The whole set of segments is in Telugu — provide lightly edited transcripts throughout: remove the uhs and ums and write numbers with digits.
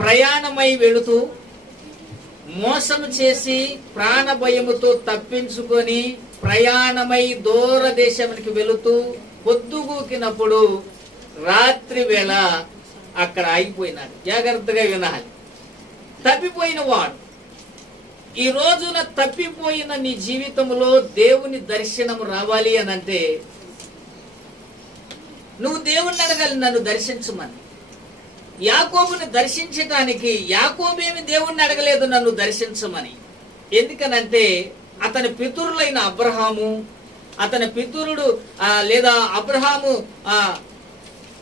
ప్రయాణమై వెళుతూ మోసం చేసి ప్రాణ భయముతో తప్పించుకొని ప్రయాణమై దూర దేశానికి వెళుతూ పొద్దుగూకినప్పుడు రాత్రి వేళ అక్కడ ఆగిపోయినాడు. జాగ్రత్తగా వినాలి. తప్పిపోయిన వాడు, ఈ రోజున తప్పిపోయిన నీ జీవితంలో దేవుని దర్శనం రావాలి అని అంటే నువ్వు దేవుణ్ణి అడగాలి, నన్ను దర్శించమని. యాకోబుని దర్శించటానికి యాకోబేమి దేవుణ్ణి అడగలేదు నన్ను దర్శించమని. ఎందుకనంటే అతని పితరులైన అబ్రహాము, అతని పితరుడు లేదా అబ్రహాము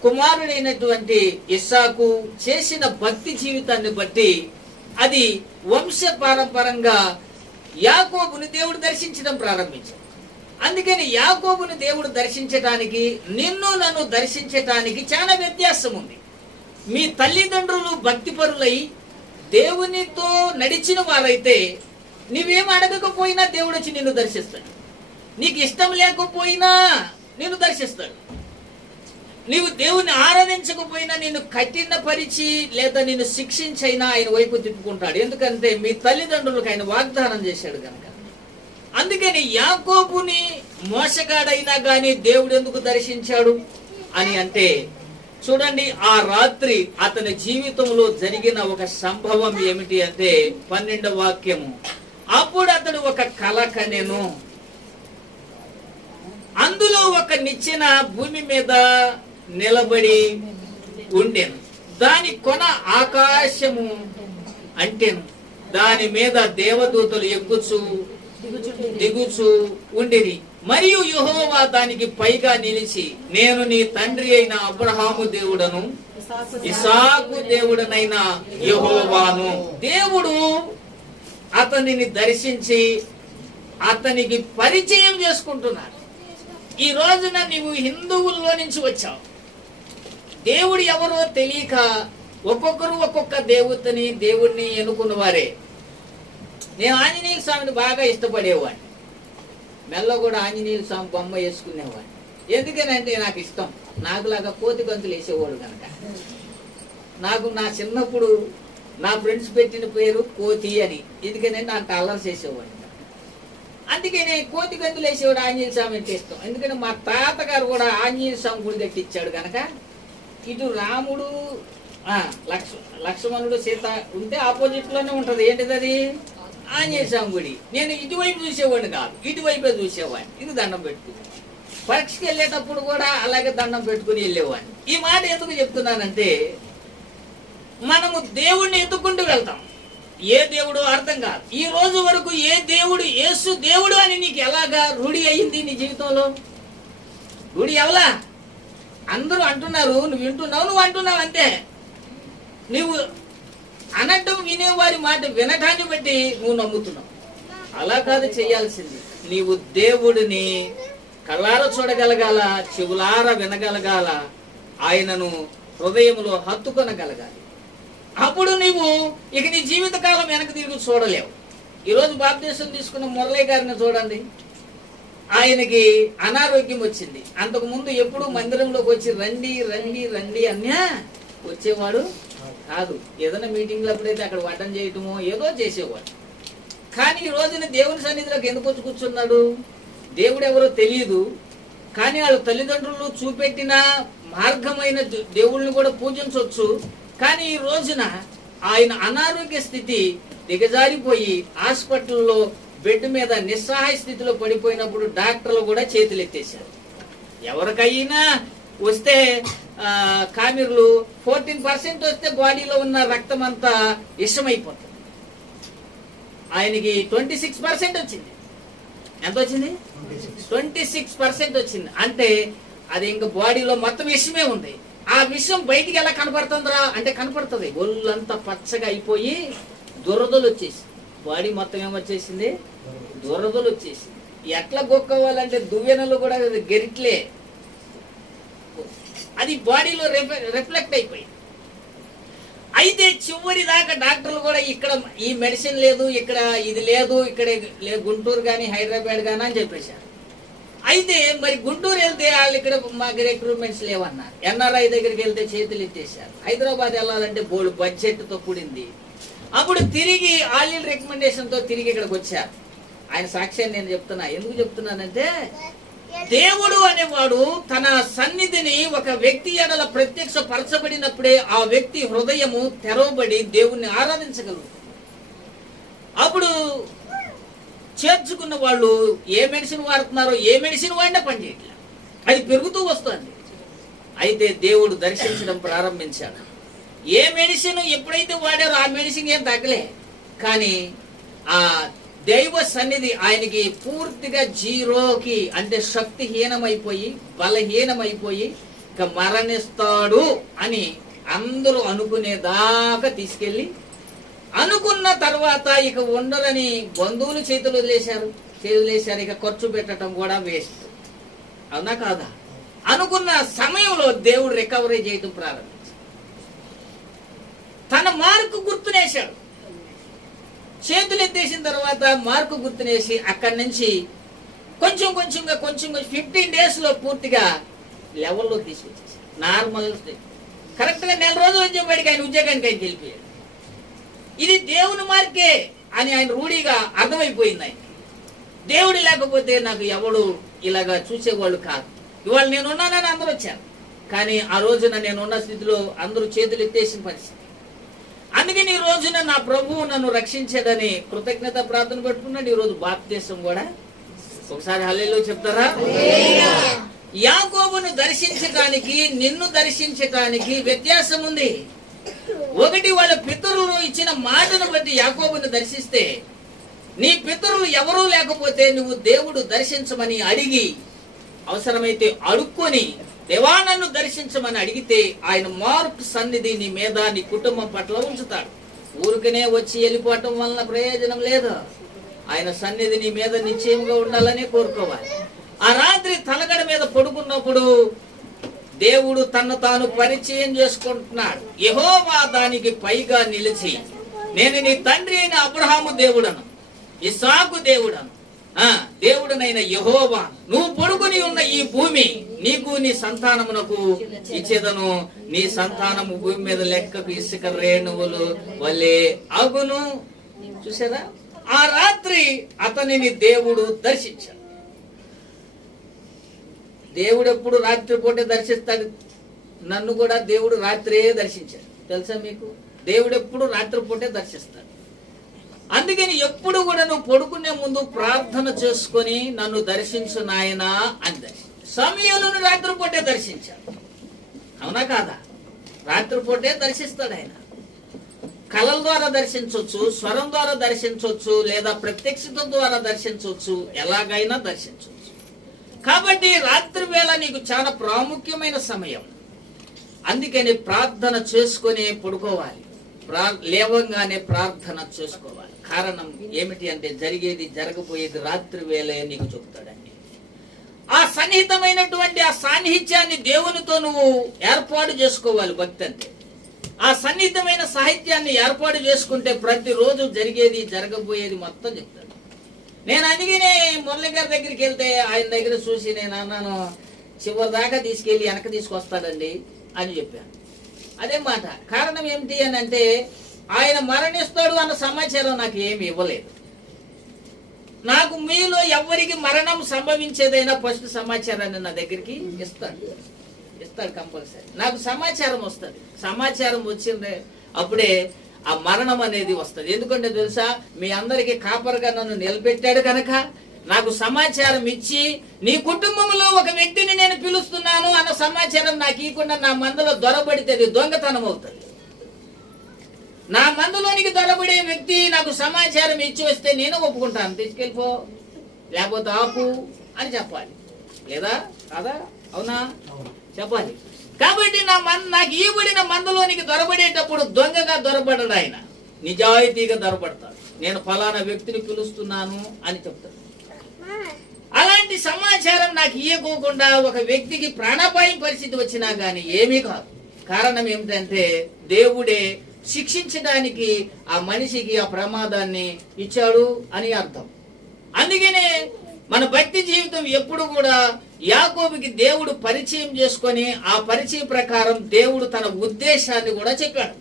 కుమారుడైనటువంటి ఇస్సాకు చేసిన భక్తి జీవితాన్ని బట్టి అది వంశ పారంపరంగా యాకోబుని దేవుడు దర్శించడం ప్రారంభించాడు. అందుకని యాకోబుని దేవుడు దర్శించటానికి నిన్ను నన్ను దర్శించటానికి చాలా వ్యత్యాసం ఉంది. మీ తల్లిదండ్రులు భక్తిపరులై దేవునితో నడిచిన వారైతే నీవేం అడగకపోయినా దేవుడు వచ్చి నిన్ను దర్శిస్తాడు. నీకు ఇష్టం లేకపోయినా నిన్ను దర్శిస్తాడు. నీవు దేవుని ఆరాధించకపోయినా నిన్ను కఠినపరిచి లేదా నిన్ను శిక్షించైనా ఆయన వైపు తిప్పుకుంటాడు. ఎందుకంటే మీ తల్లిదండ్రులకు ఆయన వాగ్దానం చేశాడు కనుక. అందుకని యాకోబుని మోసగాడైనా కానీ దేవుడు ఎందుకు దర్శించాడు అని అంటే చూడండి, ఆ రాత్రి అతని జీవితంలో జరిగిన ఒక సంభవం ఏమిటి అంటే 12వ వాక్యము. అప్పుడు అతడు ఒక కల కనెను, అందులో ఒక నిచ్చెన భూమి మీద నిలబడి ఉండెను, దాని కొన ఆకాశము అంటెను, దాని మీద దేవదూతలు ఎక్కుచు దిగుచు ఉండిరి. మరియు యెహోవా దానికి పైగా నిలిచి, నేను నీ తండ్రి అయిన అబ్రహాము దేవుడను ఇస్సాకు దేవుడనైన యెహోవాను. దేవుడు అతనిని దర్శించి అతనికి పరిచయం చేసుకుంటున్నాడు. ఈ రోజున నీవు హిందువుల్లో నుంచి వచ్చావు. దేవుడు ఎవరో తెలియక ఒక్కొక్కరు ఒక్కొక్క దేవుణ్ణి ఎన్నుకున్న వారే. నేను ఆంజనేయ స్వామిని బాగా ఇష్టపడేవాడిని. మెల్ల కూడా ఆంజనేయ స్వామి బొమ్మ వేసుకునేవాడిని. ఎందుకనంటే నాకు ఇష్టం. నాకులాగా కోతి గంతులు వేసేవాడు కనుక. నాకు నా చిన్నప్పుడు నా ఫ్రెండ్స్ పెట్టిన పేరు కోతి అని. ఎందుకనంటే నాకు అల్లరి చేసేవాడిని. అందుకని కోతి గంతులు వేసేవాడు ఆంజనేయ స్వామి అంటే ఇష్టం. ఎందుకంటే మా తాతగారు కూడా ఆంజనేయ స్వామి గుడి కట్టించాడు కనుక ఇటు రాముడు లక్ష్మణుడు సీత ఉంటే ఆపోజిట్ లోనే ఉంటది. ఏంటిది అది? ఆంజనేయ స్వామి గుడి. నేను ఇటువైపు చూసేవాడిని కాదు, ఇటువైపే చూసేవాడిని. ఇది దండం పెట్టుకుని పరీక్షకి వెళ్ళేటప్పుడు కూడా అలాగే దండం పెట్టుకుని వెళ్ళేవాడిని. ఈ మాట ఎందుకు చెప్తున్నానంటే మనము దేవుణ్ణి ఎత్తుకుంటూ వెళ్తాం. ఏ దేవుడు అర్థం కాదు. ఈ రోజు వరకు ఏ దేవుడు యేసు దేవుడు అని నీకు ఎలాగా రూఢి అయ్యింది నీ జీవితంలో? రూఢి ఎవలా? అందరూ అంటున్నారు, నువ్వు వింటున్నావు, నువ్వు అంటున్నావు అంతే. నువ్వు అనటం వినేవారి మాట వినటాన్ని బట్టి నువ్వు నమ్ముతున్నావు. అలా కాదు చేయాల్సింది. నీవు దేవుడిని కళ్ళార చూడగలగాల, చెవులార వినగలగాల, ఆయనను హృదయంలో హత్తుకొనగలగాలి. అప్పుడు నీవు ఇక నీ జీవితకాలం వెనక్కి తిరిగి చూడలేవు. ఈరోజు బాప్తీసం తీసుకున్న మురళీ గారిని చూడండి. ఆయనకి అనారోగ్యం వచ్చింది. అంతకు ముందు ఎప్పుడు మందిరంలోకి వచ్చి రండి రండి రండి అన్నా వచ్చేవాడు కాదు. ఏదైనా మీటింగ్లు అప్పుడైతే అక్కడ వడ్డం చేయటమో ఏదో చేసేవాడు. కానీ ఈ రోజున దేవుని సన్నిధిలోకి ఎందుకు వచ్చి కూర్చున్నాడు? దేవుడు ఎవరో తెలియదు, కానీ వాళ్ళ తల్లిదండ్రులు చూపెట్టిన మార్గమైన దేవుళ్ళని కూడా పూజించవచ్చు. కానీ ఈ రోజున ఆయన అనారోగ్య స్థితి దిగజారిపోయి హాస్పిటల్లో బెడ్ మీద నిస్సహాయ స్థితిలో పడిపోయినప్పుడు డాక్టర్లు కూడా చేతులు ఎత్తేశారు. ఎవరికైనా వస్తే కామెర్లు 14% వస్తే బాడీలో ఉన్న రక్తం అంతా విషమైపోతుంది. ఆయనకి 26% వచ్చింది. ఎంత వచ్చింది? 26% వచ్చింది. అంటే అది ఇంకా బాడీలో మొత్తం విషమే ఉంది. ఆ విషయం బయటికి ఎలా కనపడుతుందిరా అంటే కనపడుతుంది. ఒళ్ళంతా పచ్చగా అయిపోయి దురదలు వచ్చేసి బాడీ మొత్తం ఏమొచ్చేసింది? దురదలు వచ్చేసింది. ఎట్లా గొక్కోవాలంటే దువ్వెనలు కూడా గెరిట్లే, అది బాడీలో రిఫ్లెక్ట్ అయిపోయింది. అయితే చివరి దాకా డాక్టర్లు కూడా ఇక్కడ ఈ మెడిసిన్ లేదు, ఇక్కడ ఇది లేదు, ఇక్కడ గుంటూరు కానీ హైదరాబాద్ కానీ అని చెప్పేశారు. అయితే మరి గుంటూరు వెళ్తే వాళ్ళు ఇక్కడ మాకు రిక్రూట్మెంట్స్ లేవన్నారు. ఎన్ఆర్ఐ దగ్గరికి వెళ్తే చేతులు ఎత్తేసారు. హైదరాబాద్ వెళ్ళాలంటే బోర్డు బడ్జెట్తో కూడింది. అప్పుడు తిరిగి ఆల్ రికమెండేషన్తో తిరిగి ఇక్కడికి వచ్చారు. ఆయన సాక్ష్యాన్ని నేను చెప్తున్నా. ఎందుకు చెప్తున్నానంటే, దేవుడు అనేవాడు తన సన్నిధిని ఒక వ్యక్తి ఎడల ప్రత్యక్ష పరచబడినప్పుడే ఆ వ్యక్తి హృదయము తెరవబడి దేవుణ్ణి ఆరాధించగలరు. అప్పుడు చేర్చుకున్న వాళ్ళు ఏ మెడిసిన్ వాడుతున్నారో, ఏ మెడిసిన్ వాడినా పనిచేయట్లేదు, అది పెరుగుతూ వస్తుంది. అయితే దేవుడు దర్శించడం ప్రారంభించాడు. ఏ మెడిసిన్ ఎప్పుడైతే వాడారో ఆ మెడిసిన్ ఏం తగ్గలే, కానీ ఆ దైవ సన్నిధి ఆయనకి పూర్తిగా జీరోకి, అంటే శక్తిహీనమైపోయి బలహీనమైపోయి ఇక మరణిస్తాడు అని అందరూ అనుకునేదాకా తీసుకెళ్ళి, అనుకున్న తర్వాత ఇక ఉండరని బంధువులు చేతులు వదిలేశారు. ఇక ఖర్చు పెట్టడం కూడా వేస్ట్. అవునా కాదా? అనుకున్న సమయంలో దేవుడు రికవరీ చేయడం ప్రారంభించాడు. తన మార్కు గుర్తునేశాడు. చేతులు ఎత్తేసిన తర్వాత మార్కు గుర్తునేసి అక్కడి నుంచి కొంచెం 15 days పూర్తిగా లెవెల్లో తీసుకొచ్చేసి నార్మల్ కరెక్ట్గా 4 రోజులు వచ్చేప్పటికి ఆయన ఉద్యోగానికి ఆయన వెళ్ళిపోయాడు. ఇది దేవుని మార్కే అని ఆయన రూఢిగా అర్థమైపోయింది. ఆయన దేవుడు లేకపోతే నాకు ఎవడు ఇలాగా చూసేవాళ్ళు కాదు. ఇవాళ నేనున్నానని అందరూ వచ్చారు, కానీ ఆ రోజున నేనున్న స్థితిలో అందరూ చేతులు ఎత్తేసిన పరిస్థితి. అందుకని ఈ రోజున నా ప్రభువు నన్ను రక్షించాడని కృతజ్ఞత ప్రార్థన పెట్టుకున్నాడు. ఈ రోజు బాప్తిసం కూడా ఒకసారి హల్లెలూయా చెప్తారా? యాకోబును దర్శించడానికి నిన్ను దర్శించడానికి వ్యత్యాసం ఉంది. ఒకటి, వాళ్ళ పితరులు ఇచ్చిన మాటను బట్టి యాకోబును దర్శిస్తే, నీ పితరులు ఎవరూ లేకపోతే నువ్వు దేవుడు దర్శించమని అడిగి, అవసరమైతే అడుక్కొని దేవా నన్ను దర్శించమని అడిగితే ఆయన మార్క్ సన్నిధి నీ మీద నీ కుటుంబం పట్ల ఉంచుతాడు. ఊరికనే వచ్చి వెళ్ళిపోవటం వలన ప్రయోజనం లేదు. ఆయన సన్నిధి నీ మీద నిశ్చయంగా ఉండాలనే కోరుకోవాలి. ఆ రాత్రి తలగడ మీద పడుకున్నప్పుడు దేవుడు తన్ను తాను పరిచయం చేసుకుంటున్నాడు. యెహోవా దానికి పైగా నిలిచి, నేను నీ తండ్రి అయిన అబ్రహాము దేవుడను, ఇస్సాకు దేవుడను, దేవుడనైన యెహోవా, నువ్వు పడుకుని ఉన్న ఈ భూమి నీకు నీ సంతానమునకు ఇచ్చేదను. నీ సంతానము భూమి మీద లెక్కకు ఇసుక రేణువులు వలె అగును. చూసారా? ఆ రాత్రి అతనిని దేవుడు దర్శించాడు. దేవుడు ఎప్పుడు రాత్రిపూటే దర్శిస్తాడు. నన్ను కూడా దేవుడు రాత్రే దర్శించాడు. తెలుసా మీకు? దేవుడు ఎప్పుడు రాత్రిపూటే దర్శిస్తాడు. అందుకని ఎప్పుడు కూడా నువ్వు పడుకునే ముందు ప్రార్థన చేసుకొని నన్ను దర్శించు నాయనా అని సమయాలను రాత్రిపూటే దర్శించాడు. అవునా కాదా? రాత్రిపూటే దర్శిస్తాడు ఆయన. కళల ద్వారా దర్శించవచ్చు, స్వరం ద్వారా దర్శించవచ్చు, లేదా ప్రత్యక్షత ద్వారా దర్శించవచ్చు, ఎలాగైనా దర్శించవచ్చు. కాబట్టి రాత్రి వేళ నీకు చాలా ప్రాముఖ్యమైన సమయం. అందుకని ప్రార్థన చేసుకొని పడుకోవాలి. లేవంగానే ప్రార్థన చేసుకోవాలి. కారణం ఏమిటి అంటే, జరిగేది జరగబోయేది రాత్రి వేళ నీకు చెప్తాడండి. ఆ సన్నిహితమైనటువంటి ఆ సాన్నిహిత్యాన్ని దేవునితో నువ్వు ఏర్పాటు చేసుకోవాలి. భక్తి అంటే ఆ సన్నిహితమైన సాహిత్యాన్ని ఏర్పాటు చేసుకుంటే ప్రతిరోజు జరిగేది జరగబోయేది మొత్తం చెప్తాడు. నేను అందుకనే మురళి గారి దగ్గరికి వెళ్తే ఆయన దగ్గర చూసి నేను అన్నాను, చివరి దాకా తీసుకెళ్ళి వెనక తీసుకొస్తాడండి అని చెప్పాను. అదే మాట. కారణం ఏమిటి అని అంటే, ఆయన మరణిస్తాడు అన్న సమాచారం నాకు ఏమి ఇవ్వలేదు. నాకు మీలో ఎవరికి మరణం సంభవించేదైనా ఫస్ట్ సమాచారాన్ని నా దగ్గరికి ఇస్తాడు కంపల్సరీ. నాకు సమాచారం వస్తుంది. సమాచారం వచ్చిందే అప్పుడే ఆ మరణం అనేది వస్తుంది. ఎందుకంటే తెలుసా, మీ అందరికీ కాపరిగా నన్ను నిలబెట్టాడు కనుక నాకు సమాచారం ఇచ్చి, నీ కుటుంబంలో ఒక వ్యక్తిని నేను పిలుస్తున్నాను అన్న సమాచారం నాకు ఇవ్వకుండా నా మందలో దొరబడితే అది దొంగతనం అవుతుంది. నా మందులోనికి దొరబడే వ్యక్తి నాకు సమాచారం ఇచ్చి వస్తే నేను ఒప్పుకుంటాను, తీసుకెళ్ళిపో లేకపోతే ఆపు అని చెప్పాలి. లేదా కాదా? అవునా? చెప్పాలి. కాబట్టి నాకు ఇవ్వబడిన మందులోనికి దొరబడేటప్పుడు దొంగగా దొరబడడు, ఆయన నిజాయితీగా దొరబడతాడు. నేను ఫలానా వ్యక్తిని పిలుస్తున్నాను అని చెప్తాడు. అలాంటి సమాచారం నాకు ఇవ్వకుండా ఒక వ్యక్తికి ప్రాణాపాయం పరిస్థితి వచ్చినా గానీ ఏమీ కాదు. కారణం ఏమిటంటే, దేవుడే శిక్షించడానికి ఆ మనిషికి ఆ ప్రమాదాన్ని ఇచ్చాడు అని అర్థం. అందుకనే మన భక్తి జీవితం ఎప్పుడు కూడా యాకోబుకి దేవుడు పరిచయం చేసుకొని ఆ పరిచయ ప్రకారం దేవుడు తన ఉద్దేశాన్ని కూడా చెప్పాడు.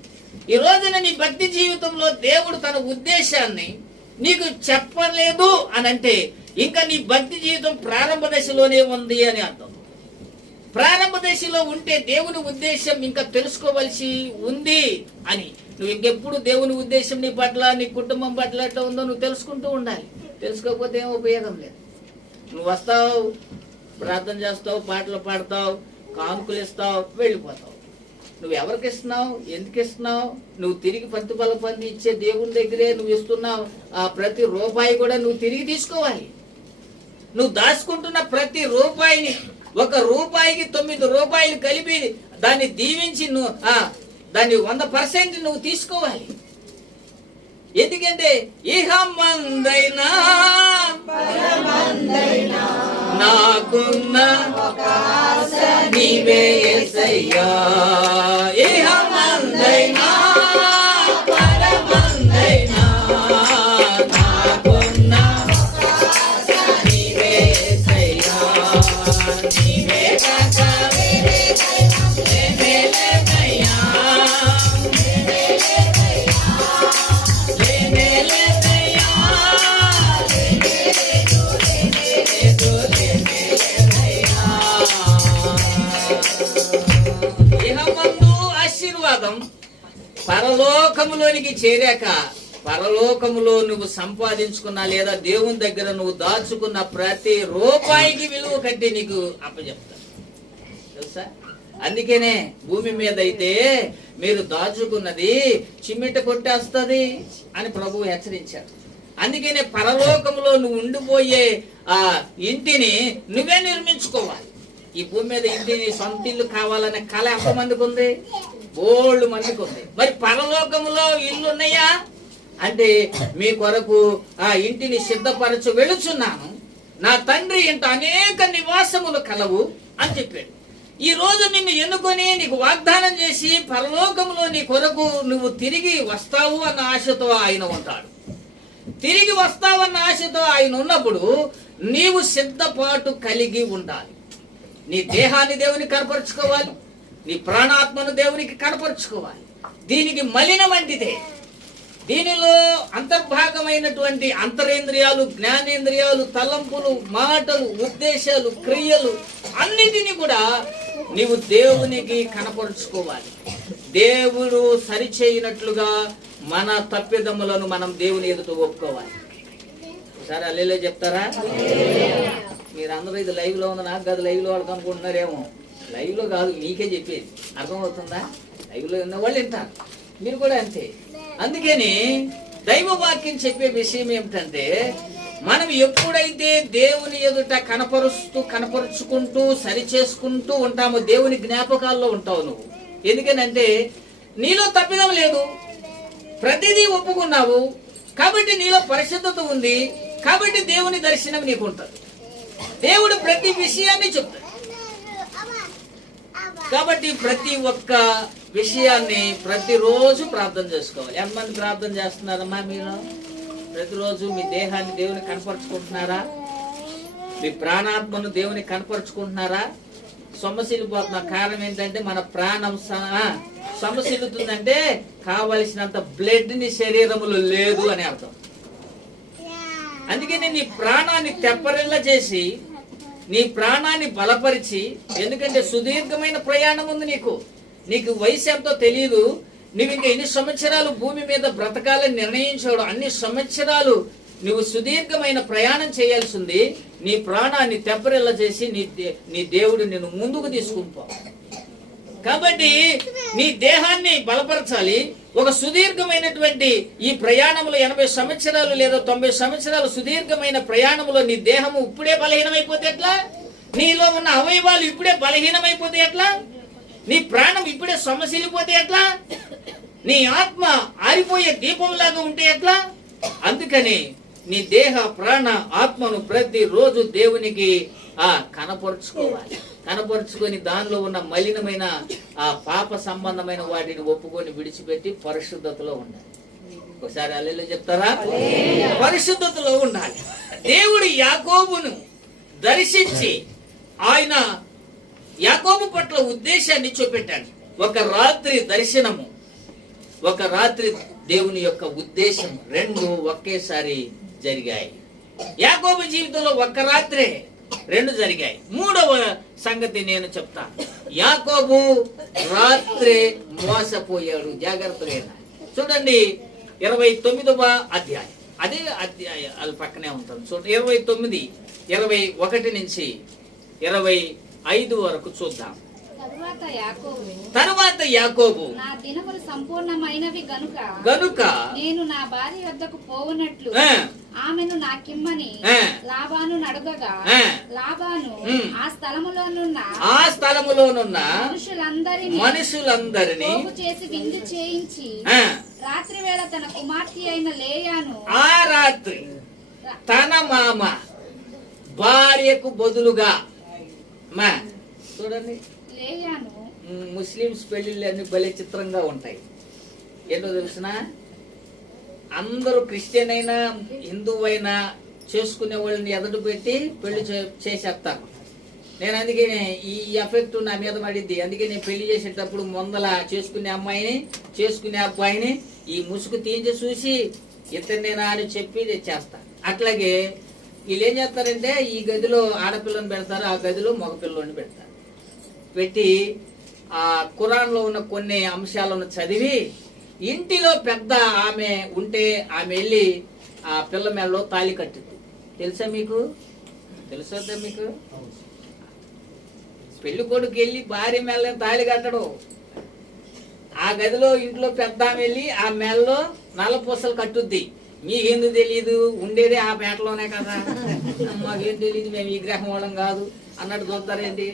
ఈ రోజున నీ భక్తి జీవితంలో దేవుడు తన ఉద్దేశాన్ని నీకు చెప్పలేదు అని అంటే ఇంకా నీ భక్తి జీవితం ప్రారంభ దశలోనే ఉంది అని అర్థం. ప్రారంభ దశలో ఉంటే దేవుని ఉద్దేశం ఇంకా తెలుసుకోవలసి ఉంది అని. నువ్వు ఇంకెప్పుడు దేవుని ఉద్దేశం నీ పట్ల, నీ కుటుంబం పట్ల ఎట్లా ఉందో నువ్వు తెలుసుకుంటూ ఉండాలి. తెలుసుకోకపోతే ఏం ఉపయోగం లేదు. నువ్వు వస్తావు, ప్రార్థన చేస్తావు, పాటలు పాడతావు, కానుకలు ఇస్తావు, వెళ్ళిపోతావు. నువ్వు ఎవరికి ఇస్తున్నావు, ఎందుకు ఇస్తున్నావు? నువ్వు తిరిగి ప్రతిఫలం పొంది ఇచ్చే దేవుని దగ్గరే నువ్వు ఇస్తున్నావు. ఆ ప్రతి రూపాయి కూడా నువ్వు తిరిగి తీసుకోవాలి. నువ్వు దాచుకుంటున్న ప్రతి రూపాయిని, 1 రూపాయికి 9 రూపాయలు కలిపి దాన్ని దీవించి నువ్వు దాన్ని 100% నువ్వు తీసుకోవాలి. ఎందుకంటే ఇహమందైనా నాకున్న నీవే యేసయ్యా. ఇహమందైనా పరమందైనా నాకున్న నీవే యేసయ్యా. నీవే కాక లేనే లేదయ్యా. ఆశీర్వాదం పరలోకములోనికి చేరాక, పరలోకములో నువ్వు సంపాదించుకున్నా లేదా దేవుని దగ్గర నువ్వు దాచుకున్న ప్రతి రూపాయికి విలువ కట్టి నీకు అప్పచెప్తా తెలుసా. అందుకనే భూమి మీద అయితే మీరు దాచుకున్నది చిమ్మిట కొట్టేస్తుంది అని ప్రభువు హెచ్చరించాడు. అందుకనే పరలోకంలో నువ్వు ఉండిపోయే ఆ ఇంటిని నువ్వే నిర్మించుకోవాలి. ఈ భూమి మీద ఇంటిని సొంత ఇల్లు కావాలనే కళ ఎంతమందికి ఉంది? బోల్డ్ మందికి ఉంది. మరి పరలోకంలో ఇల్లు ఉన్నాయా అంటే మీ కొరకు ఆ ఇంటిని సిద్ధపరచు వెళుచున్నాను, నా తండ్రి ఇంట అనేక నివాసములు కలవు అని చెప్పాడు. ఈ రోజు నిన్ను ఎన్నుకొని నీకు వాగ్దానం చేసి పరలోకంలో నీ కొరకు నువ్వు తిరిగి వస్తావు అన్న ఆశతో ఆయన ఉంటాడు. తిరిగి వస్తావన్న ఆశతో ఆయన ఉన్నప్పుడు నీవు సిద్ధపాటు కలిగి ఉండాలి. నీ దేహాన్ని దేవునికి కనపరుచుకోవాలి, నీ ప్రాణాత్మను దేవునికి కనపరుచుకోవాలి. దీనికి మలినం అంటితే, దీనిలో అంతర్భాగమైనటువంటి అంతరేంద్రియాలు, జ్ఞానేంద్రియాలు, తలంపులు, మాటలు, ఉద్దేశాలు, క్రియలు అన్నిటినీ కూడా నీవు దేవునికి కనపరుచుకోవాలి. దేవుడు సరిచేయనట్లుగా మన తప్పిదములను మనం దేవుని ఎదుట ఒప్పుకోవాలి. సరే అల్లెలే చెప్తారా? మీరందరూ ఇది లైవ్ లో ఉంది, నాకు కాదు లైవ్ లో వాళ్ళకి అనుకుంటున్నారేమో. లైవ్ లో కాదు, మీకే చెప్పేది అర్థమవుతుందా? లైవ్ లో ఉన్న వాళ్ళు వింటారు, మీరు కూడా అంతే. అందుకని దైవ వాక్యం చెప్పే విషయం ఏమిటంటే, మనం ఎప్పుడైతే దేవుని ఎదుట కనపరుచుకుంటూ సరి చేసుకుంటూ ఉంటామో దేవుని జ్ఞాపకాల్లో ఉంటావు నువ్వు. ఎందుకనంటే నీలో తప్పిదం లేదు, ప్రతిదీ ఒప్పుకున్నావు కాబట్టి నీలో పరిశుద్ధత ఉంది, కాబట్టి దేవుని దర్శనం నీకు ఉంటుంది. దేవుడు ప్రతి విషయాన్ని చెప్తాడు. కాబట్టి ప్రతి ఒక్క విషయాన్ని ప్రతిరోజు ప్రార్థన చేసుకోవాలి. ఎంతమంది ప్రార్థన చేస్తున్నారమ్మా? మీరు ప్రతిరోజు మీ దేహాన్ని దేవునికి కనపరుచుకుంటున్నారా? మీ ప్రాణాత్మను దేవునికి కనపరుచుకుంటున్నారా? సొమ్మసిల్లిపోతున్న కారణం ఏంటంటే మన ప్రాణం సొమ్మసిల్లుతుందంటే కావలసినంత బ్లడ్ ని శరీరములో లేదు అని అర్థం. అందుకని నీ ప్రాణాన్ని తెప్పరిల్ల చేసి, నీ ప్రాణాన్ని బలపరిచి, ఎందుకంటే సుదీర్ఘమైన ప్రయాణం ఉంది నీకు వయసు ఎంతో తెలియదు. నువ్వు ఇంకా ఎన్ని సంవత్సరాలు భూమి మీద బ్రతకాలని నిర్ణయించాడు, అన్ని సంవత్సరాలు నువ్వు సుదీర్ఘమైన ప్రయాణం చేయాల్సి ఉంది. నీ ప్రాణాన్ని తెప్పరిల్ల చేసి నీ దేవుడు నిన్ను ముందుకు తీసుకుంటా. కాబట్టి నీ దేహాన్ని బలపరచాలి. ఒక సుదీర్ఘమైనటువంటి ఈ ప్రయాణంలో 80 సంవత్సరాలు లేదా 90 సంవత్సరాలు సుదీర్ఘమైన ప్రయాణంలో నీ దేహము ఇప్పుడే బలహీనమైపోతే ఎట్లా? నీలో ఉన్న అవయవాలు ఇప్పుడే బలహీనమైపోతే ఎట్లా? నీ ప్రాణం ఇప్పుడే సొమ్మసిల్లిపోతే ఎట్లా? నీ ఆత్మ ఆరిపోయే దీపంలాగా ఉంటే ఎట్లా? అందుకని నీ దేహ ప్రాణ ఆత్మను ప్రతిరోజు దేవునికి కనపరుచుకోవాలి. కనపరుచుకొని దానిలో ఉన్న మలినమైన ఆ పాప సంబంధమైన వాటిని ఒప్పుకొని విడిచిపెట్టి పరిశుద్ధతలో ఉండాలి. ఒకసారి అల్లెలు చెప్తారా? పరిశుద్ధతలో ఉండాలి. దేవుడు యాకోబును దర్శించి ఆయన యాకోబు పట్ల ఉద్దేశాన్ని చూపెట్టాడు. ఒక రాత్రి దర్శనము, ఒక రాత్రి దేవుని యొక్క ఉద్దేశం రెండు ఒకేసారి జరిగాయి. యాకోబు జీవితంలో ఒక్క రాత్రే రెండు జరిగాయి. మూడవ సంగతి నేను చెప్తా. యాకోబు రాత్రే మోసపోయాడు. జాగ్రత్తగా చూడండి, 29వ అధ్యాయం, అదే అధ్యాయం అది పక్కనే ఉంటుంది. చూడండి 29, 21 నుంచి 25 వరకు చూద్దాం. తరువాత యాకోబు నా దినములు సంపూర్ణమైనవి గనుక నేను నా భార్య వద్దకు పోవునట్లు ఆమెను నాకిమ్మని లాబాను అడగగా లాబాను ఆ స్థలములోనున్న మనుషులందరినీ పోగు చేసి విందు చేయించి రాత్రి వేళ తన కుమార్తె అయిన లేయాను ఆ రాత్రి తన మామ భార్యకు బదులుగా చూడండి. ముస్లిమ్స్ పెళ్లిళ్ళు అన్ని భలే చిత్రంగా ఉంటాయి. ఏంటో తెలిసిన, అందరూ క్రిస్టియన్ అయినా హిందువైనా చేసుకునే వాళ్ళని ఎదుటి పెట్టి పెళ్లి చేసేస్తారు. నేను అందుకే ఈ ఎఫెక్ట్ నా మీద పడిద్ది. అందుకే నేను పెళ్లి చేసేటప్పుడు ముందల చేసుకునే అమ్మాయిని చేసుకునే అబ్బాయిని ఈ ముసుగు తీయించి చూసి ఇతనేనా అని చెప్పి చేస్తా. అట్లాగే వీళ్ళు ఏం చేస్తారంటే, ఈ గదిలో ఆడపిల్లని పెడతారు, ఆ గదిలో మగపిల్లని పెడతారు. పెట్టి ఆ ఖురాన్లో ఉన్న కొన్ని అంశాలను చదివి ఇంటిలో పెద్ద ఆమె ఉంటే ఆమె వెళ్ళి ఆ పిల్ల మెడలో తాళి కట్టింది. తెలుసా మీకు? తెలుసా మీకు? పెళ్లి కొడుకు వెళ్ళి భార్య మెడలో తాళి కట్టడు. ఆ గదిలో ఇంట్లో పెద్ద ఆమె వెళ్ళి ఆ మెడలో నల్ల పూసలు కట్టుద్ది. మీకెందుకు తెలియదు? ఉండేదే ఆ పేటలోనే కదా, మాకేం తెలియదు, మేము ఈ గ్రహం వాళ్ళం కాదు అన్నట్టు చూస్తారేంటి?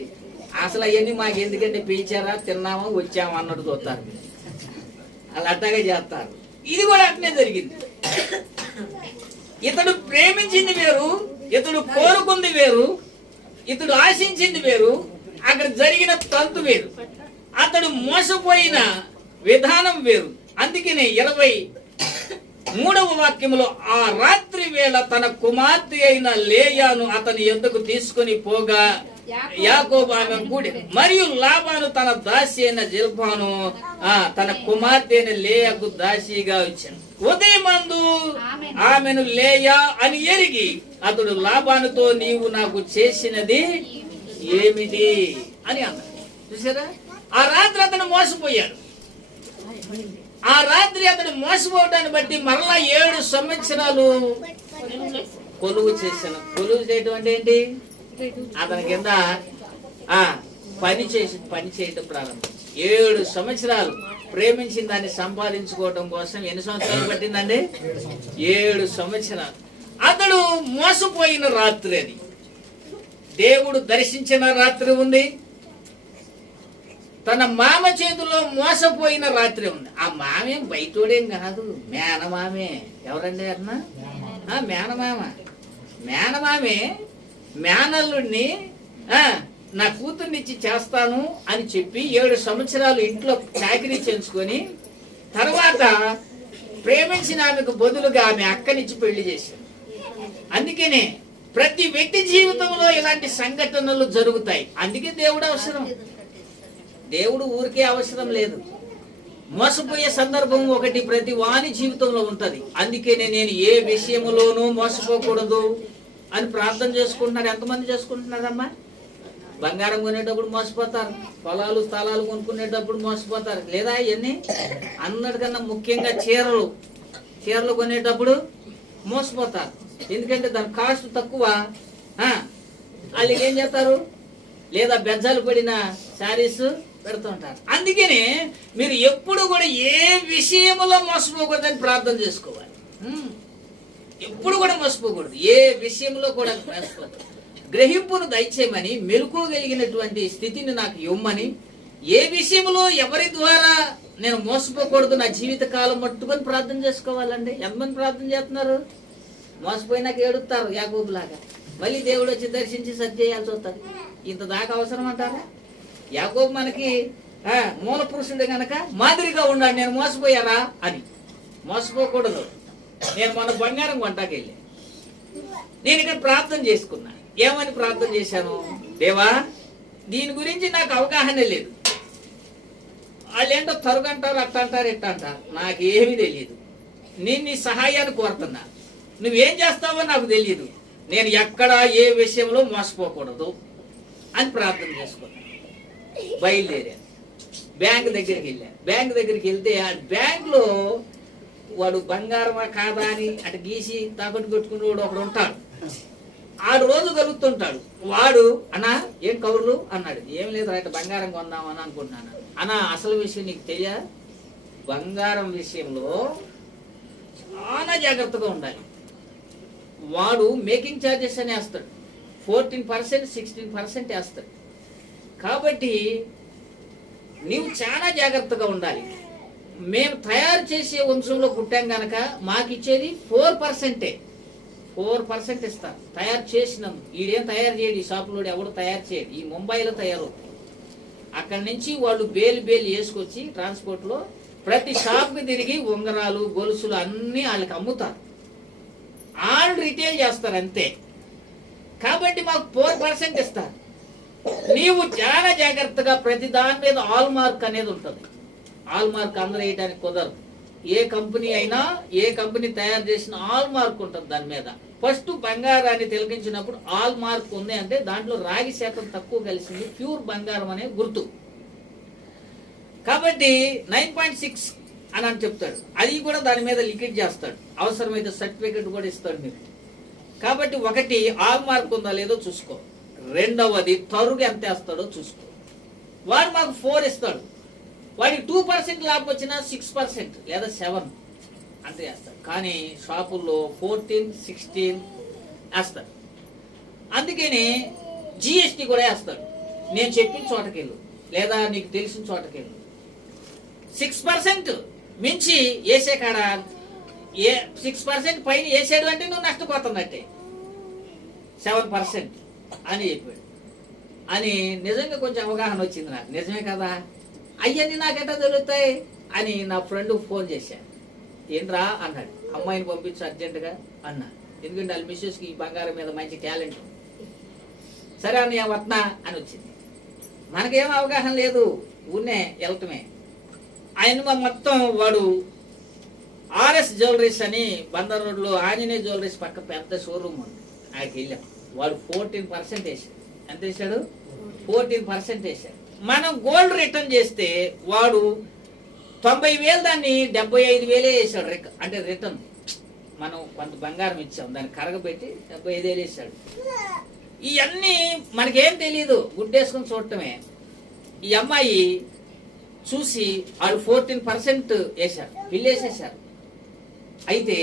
అసలు అవన్నీ మాకు ఎందుకంటే పిలిచారా, తిన్నామా, వచ్చామా అన్నట్టు చూస్తారు. అలా అట్టగా చేస్తారు. ఇది కూడా అట్నే జరిగింది. ఇతడు ప్రేమించింది వేరు, ఇతడు కోరుకుంది వేరు, ఇతడు ఆశించింది వేరు, అక్కడ జరిగిన తంతు వేరు, అతడు మోసపోయిన విధానం వేరు. అందుకనే 23వ వాక్యములో ఆ రాత్రి వేళ తన కుమార్తె అయిన లేయాను అతని యొద్దకు తీసుకుని పోగా యాకోబు ఆమె కూడి మరియు లాబాను తన దాసి అయిన జిల్పాను తన కుమార్తె అయిన లేయాకు దాసిగా ఇచ్చాను. ఉదయమందు ఆమెను లేయా అని ఎరిగి అతడు లాబానుతో నీవు నాకు చేసినది ఏమిటి అని అన్నాడు. చూసారా, ఆ రాత్రి అతను మోసపోయాడు. ఆ రాత్రి అతడు మోసపోవడాన్ని బట్టి మరలా 7 సంవత్సరాలు కొలువు చేశాను. కొలువు చేయటం అంటే ఏంటి? అతని కింద పని చేయటం ప్రారంభించి 7 సంవత్సరాలు ప్రేమించిన దాన్ని సంపాదించుకోవటం కోసం ఎన్ని సంవత్సరాలు పట్టిందండి? 7 సంవత్సరాలు. అతడు మోసపోయిన రాత్రి అది. దేవుడు దర్శించిన రాత్రి ఉంది, తన మామ చేతిలో మోసపోయిన రాత్రి ఉంది. ఆ మామే బయటోడేం కాదు, మేనమామే. ఎవరండి అన్నా? మేనమామే మేనల్లుడిని నా కూతుర్నిచ్చి చేస్తాను అని చెప్పి 7 సంవత్సరాలు ఇంట్లో చాకరీ చేయించుకొని తర్వాత ప్రేమించిన ఆమెకు బదులుగా ఆమె అక్కనిచ్చి పెళ్లి చేశారు. అందుకనే ప్రతి వ్యక్తి జీవితంలో ఇలాంటి సంఘటనలు జరుగుతాయి. అందుకే దేవుడు అవసరం. దేవుడు ఊరికే అవసరం లేదు. మోసపోయే సందర్భం ఒకటి ప్రతి వాని జీవితంలో ఉంటది. అందుకనే నేను ఏ విషయంలోనూ మోసపోకూడదు అని ప్రార్థన చేసుకుంటున్నారు. ఎంతమంది చేసుకుంటున్నారమ్మా? బంగారం కొనేటప్పుడు మోసపోతారు, పొలాలు స్థలాలు కొనుక్కునేటప్పుడు మోసపోతారు, లేదా ఇవన్నీ అన్నటికన్నా ముఖ్యంగా చీరలు కొనేటప్పుడు మోసపోతారు. ఎందుకంటే దాని కాస్ట్ తక్కువ. వాళ్ళు ఏం చేస్తారు? లేదా బెజ్జాలు పడిన శారీస్ పెడుతుంటారు. అందుకనే మీరు ఎప్పుడు కూడా ఏ విషయంలో మోసపోకూడదని ప్రార్థన చేసుకోవాలి. ఎప్పుడు కూడా మోసపోకూడదు, ఏ విషయంలో కూడా మోసపోకూడదు. గ్రహింపును దయచేయమని, మెలుకోగలిగినటువంటి స్థితిని నాకు ఇవ్వమని, ఏ విషయంలో ఎవరి ద్వారా నేను మోసపోకూడదు నా జీవిత కాలం మట్టుకొని ప్రార్థన చేసుకోవాలండి. ఎంతమంది ప్రార్థన చేస్తున్నారు? మోసపోయినాక ఏడుస్తారు యాకోబు లాగా. మళ్ళీ దేవుడు వచ్చి దర్శించి సరి చేయాల్సి వస్తుంది. ఇంత దాకా అవసరం అంటారా? యాకోబు మనకి మూల పురుషుడు గనక మాదిరిగా ఉండాలి. నేను మోసపోయారా అని మోసపోకూడదు. నేను మన బంగారం కొంటాకెళ్ళి నేను ఇక్కడ ప్రార్థన చేసుకున్నా. ఏమని ప్రార్థన చేశాను? దేవా, దీని గురించి నాకు అవగాహన లేదు. వాళ్ళు ఏంటో తరుగంటారు, అట్ట అంటారు, ఇట్ట అంటారు, నాకేమీ తెలియదు. నేను నీ సహాయాన్ని కోరుతున్నా. నువ్వేం చేస్తావో నాకు తెలియదు. నేను ఎక్కడ ఏ విషయంలో మోసపోకూడదు అని ప్రార్థన చేసుకున్నా. బయలుదేరాను. బ్యాంక్ దగ్గరికి వెళ్ళాను. బ్యాంక్ దగ్గరికి వెళ్తే ఆ బ్యాంకులో వాడు బంగారమా కాదా అని అటు గీసి తాకట్టు పెట్టుకుని వాడు ఒకడు ఉంటాడు. ఆ రోజు కలుగుతుంటాడు. వాడు అన్నా ఏం కౌరులు అన్నాడు. ఏం లేదు, రైట్ బంగారం కొందామని అనుకుంటున్నాను. అన్నా అసలు విషయం నీకు తెలియదా? బంగారం విషయంలో చాలా జాగ్రత్తగా ఉండాలి. వాడు మేకింగ్ ఛార్జెస్ అని వేస్తాడు. 14%, 16% వేస్తాడు. కాబట్టి నీవు చాలా జాగ్రత్తగా ఉండాలి. మేము తయారు చేసే వంశంలో పుట్టాం గనక మాకు ఇచ్చేది 4%. 4% ఇస్తారు తయారు చేసినాం. ఈడేం తయారు చేయడు, ఈ షాపులో ఎవడు తయారు చేయడు. ఈ ముంబైలో తయారవుతుంది. అక్కడి నుంచి వాళ్ళు బేలు వేసుకొచ్చి ట్రాన్స్పోర్ట్లో ప్రతి షాప్కి తిరిగి ఉంగరాలు, గొలుసులు అన్నీ వాళ్ళకి అమ్ముతారు. వాళ్ళు రిటైల్ చేస్తారు అంతే. కాబట్టి మాకు 4% ఇస్తారు. నీవు చాలా జాగ్రత్తగా ప్రతి దాని మీద ఆల్ మార్క్ అనేది ఉంటుంది. ఆల్ మార్క్ అందరూ వేయడానికి కుదరదు. ఏ కంపెనీ అయినా, ఏ కంపెనీ తయారు చేసిన ఆల్ మార్క్ ఉంటుంది దాని మీద. ఫస్ట్ బంగారాన్ని తిలకించినప్పుడు ఆల్ మార్క్ ఉంది అంటే దాంట్లో రాగి శాతం తక్కువ కలిసింది, ప్యూర్ బంగారం అనే గుర్తు. కాబట్టి 9.6 అని చెప్తాడు. అది కూడా దాని మీద లిక్విడ్ చేస్తాడు. అవసరమైతే సర్టిఫికెట్ కూడా ఇస్తాడు మీకు. కాబట్టి ఒకటి ఆల్ మార్క్ ఉందా లేదో చూసుకో. రెండవది తరుగు ఎంత వేస్తాడో చూసుకో. వాడు మాకు 4 ఇస్తాడు. వాడికి 2% లాభం వచ్చినా 6% లేదా 7 అంతే వేస్తాడు. కానీ షాపుల్లో 14, 16 వేస్తాడు. అందుకని జిఎస్టీ కూడా వేస్తాడు. నేను చెప్పిన చోటకెళ్ళు లేదా నీకు తెలిసిన చోటకెళ్ళు. 6% మించి వేసే కాడ 6% పైన వేసాడు అంటే నువ్వు నష్టపోతున్నట్టే. 7% అని చెప్పాడు. అని నిజంగా కొంచెం అవగాహన వచ్చింది నాకు. నిజమే కదా, అయ్యన్నీ నాకెట్టా తెలుస్తాయి అని నా ఫ్రెండ్ ఫోన్ చేశాను. ఏంట్రా అన్నాడు. అమ్మాయిని పంపించు అర్జెంటుగా అన్నా. ఎందుకంటే వాళ్ళ మిస్సెస్కి ఈ బంగారం మీద మంచి టాలెంట్ ఉంది. సరే అన్నయ్య వత్నా అని వచ్చింది. మనకేం అవగాహన లేదు, ఊరినే వెళ్తమే. ఆయన మొత్తం వాడు ఆర్ఎస్ జ్యువెలరీస్ అని బందర్ రోడ్లో ఆంజనేయ జ్యువెలరీస్ పక్క పెద్ద షోరూమ్ ఉంది. ఆయనకి వెళ్ళాం. వాడు 14% వేసాడు. ఎంత వేసాడు? 14% వేసాడు. మనం గోల్డ్ రిటర్న్ చేస్తే వాడు 90,000 దాన్ని 75,000 వేసాడు. అంటే రిటర్న్ మనం కొంత బంగారం ఇచ్చాం, దాన్ని కరగబెట్టి 75,000 వేసాడు. ఇవన్నీ మనకేం తెలియదు, గుడ్డేసుకొని చూడటమే. ఈ అమ్మాయి చూసి వాళ్ళు 14% వేశారు, బిల్లు వేసేసారు. అయితే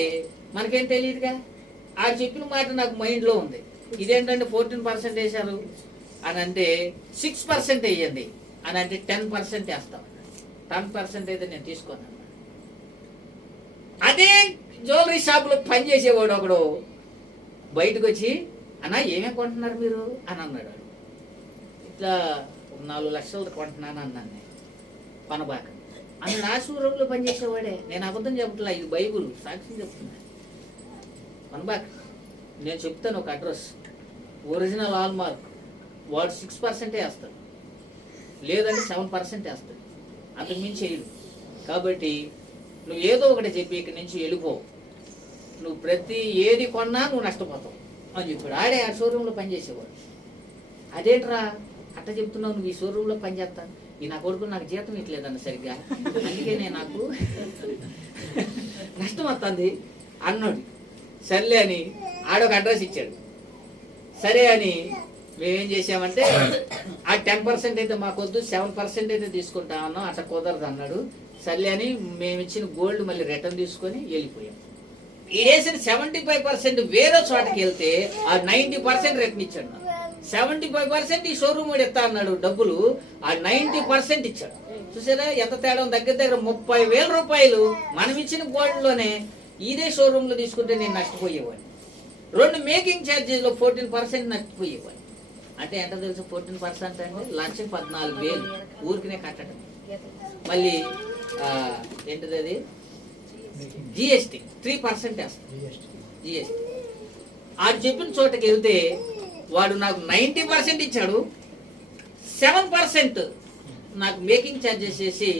మనకేం తెలియదుగా. ఆడు చెప్పిన మాట నాకు మైండ్లో ఉంది. ఇదేంటంటే 14% వేశారు అని అంటే 6% వేయండి అని అంటే 10% వేస్తాం. 10% అయితే నేను తీసుకున్నాను. అదే జ్యువెలరీ షాప్లో పనిచేసేవాడు ఒకడు బయటకు వచ్చి, అన్న ఏమేమి కొంటున్నారు మీరు అని అన్నాడు. ఇట్లా 4 లక్షలు కొంటున్నాను అన్నాను నేను. పనబాక అని నా షోరూంలో పనిచేసేవాడే. నేను అబద్ధం చెప్పట్లా, ఇది బైబుల్ సాక్ష్యం చెప్తున్నా. పనబాక నేను చెప్తాను ఒక అడ్రస్, ఒరిజినల్ ఆల్ మార్క్. వాడు 6% వేస్తాడు, లేదంటే 7% వేస్తాడు, అంతకు మించి వేయడు. కాబట్టి నువ్వు ఏదో ఒకటి చెప్పి ఇక్కడి నుంచి వెళ్ళిపో, నువ్వు ప్రతి ఏది కొన్నా నువ్వు నష్టపోతావు అని చెప్పాడు. ఆడే ఆ షోరూంలో పనిచేసేవాడు. అదేంట్రా అట్ట చెప్తున్నావు, నువ్వు ఈ షోరూంలో పనిచేస్తాను, ఈ నా కొడుకు నాకు జీతం ఇట్లేదన్న సరిగ్గా, అందుకనే నాకు నష్టం వస్తుంది అన్నాడు. సర్లే అని ఆడొక అడ్రస్ ఇచ్చాడు. సరే అని మేమేం చేసామంటే ఆ 10% అయితే మాకొద్దు, 7% అయితే తీసుకుంటా అన్నాం. అట్లా కుదరదు అన్నాడు. సర్లే అని మేము ఇచ్చిన గోల్డ్ మళ్ళీ రిటర్న్ తీసుకొని వెళ్ళిపోయాం. ఈ వేసిన 75% వేరే చోటకి వెళ్తే ఆ 90% రిటర్న్ ఇచ్చాడు. 75% ఈ షోరూమ్ వాడు ఇస్తా అన్నాడు డబ్బులు, ఆ 90% ఇచ్చాడు. చూసారా ఎంత తేడా? దగ్గర దగ్గర 30,000 రూపాయలు మనం ఇచ్చిన గోల్డ్లోనే ఇదే షోరూంలో తీసుకుంటే నేను నష్టపోయేవాడిని. 2 మేకింగ్ ఛార్జెస్లో 14% నష్టపోయేవాడిని. అంటే ఎంత తెలుసు 14% అంటే 1,14,000 ఊరికినే కట్టడం. మళ్ళీ ఏంటిది అది జిఎస్టీ 3% వేస్తాం. జిఎస్టీ ఆడు చెప్పిన చోటకి వెళ్తే వాడు నాకు 90% ఇచ్చాడు, 7% నాకు మేకింగ్ ఛార్జెస్ చేసి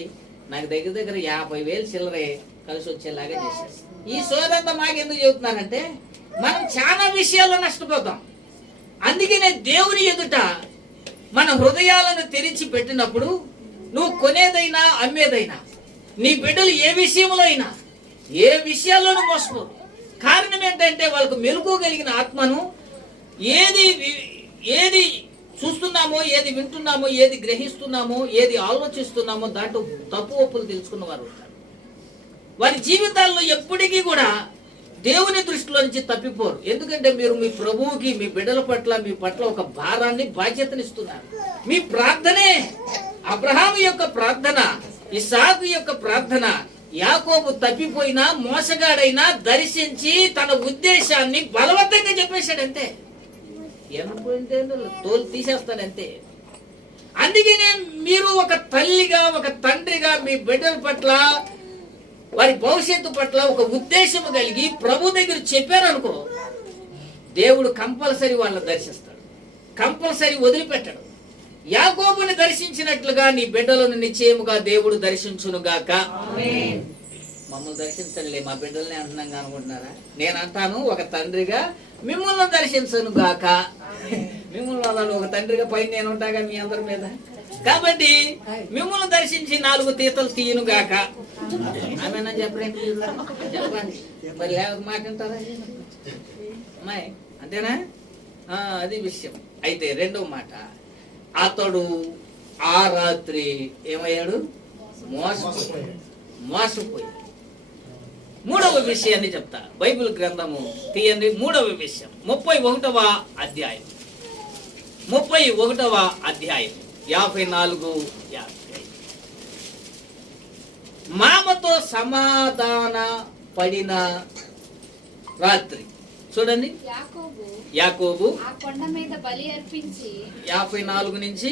నాకు దగ్గర దగ్గర 50,000 చిల్లరే కలిసి వచ్చేలాగా చేశారు. ఈ సోదంతా మాకెందుకు చెబుతున్నానంటే మనం చాలా విషయాల్లో నష్టపోతాం. అందుకే నేను దేవుని ఎదుట మన హృదయాలను తెరిచి పెట్టినప్పుడు నువ్వు కొనేదైనా అమ్మేదైనా నీ బిడ్డలు ఏ విషయంలో అయినా ఏ విషయాల్లోనూ మోసపోరు. కారణం ఏంటంటే వాళ్ళకు మెలుకోగలిగిన ఆత్మను ఏది చూస్తున్నామో, ఏది వింటున్నామో, ఏది గ్రహిస్తున్నామో, ఏది ఆలోచిస్తున్నామో దాంట్లో తప్పు ఒప్పులు తెలుసుకున్న వారు ఉంటారు. వారి జీవితాల్లో ఎప్పటికీ కూడా దేవుని దృష్టిలో నుంచి తప్పిపోరు. ఎందుకంటే మీరు మీ ప్రభువుకి, మీ బిడ్డల పట్ల, మీ పట్ల ఒక భారాన్ని, బాధ్యతనిస్తున్నారు. మీ ప్రార్థనే అబ్రహాము యొక్క ప్రార్థన, ఇస్సాకు యొక్క ప్రార్థన. యాకోబు తప్పిపోయినా, మోసగాడైనా దర్శించి తన ఉద్దేశాన్ని బలవంతంగా చెప్పేశాడంతే. ఏమనుకుంటే తోలు తీసేస్తాడంతే. అందుకనే మీరు ఒక తల్లిగా, ఒక తండ్రిగా మీ బిడ్డల పట్ల, వారి భవిష్యత్తు పట్ల ఒక ఉద్దేశం కలిగి ప్రభు దగ్గర చెప్పారనుకో, దేవుడు కంపల్సరీ వాళ్ళని దర్శిస్తాడు, కంపల్సరీ వదిలిపెట్టడు. యాకోబుని దర్శించినట్లుగా నీ బిడ్డలను నిశ్చయముగా దేవుడు దర్శించును గాక. మమ్మల్ని దర్శించలే, మా బిడ్డల్ని అంటున్నాగా అనుకుంటున్నారా? నేను అంటాను, ఒక తండ్రిగా మిమ్మల్ని దర్శించను గాక. మిమ్మల్ని వాళ్ళు ఒక తండ్రిగా పైన నేను ఉంటాగా మీ అందరి మీద. కాబట్టి మిమ్మల్ని దర్శించి 4 తీతలు తీయను గాక. ఆమెనా చెప్పండి, చెప్పండి మరి. లేకపోతే మాట అంటారా అమ్మాయి? అంతేనా? అది విషయం. అయితే రెండవ మాట, అతడు ఆ రాత్రి ఏమయ్యాడు? మోసపోయాడు. మూడవ విషయాన్ని చెప్తా. బైబిల్ గ్రంథము తీయండి, 3వ విషయం, 31వ అధ్యాయం, 54వ అధ్యాయం, 54-55. మామతో సమాధాన పడిన రాత్రి. చూడండి, యాకోబు ఆ కొండ మీద బలి అర్పించి 54 నుంచి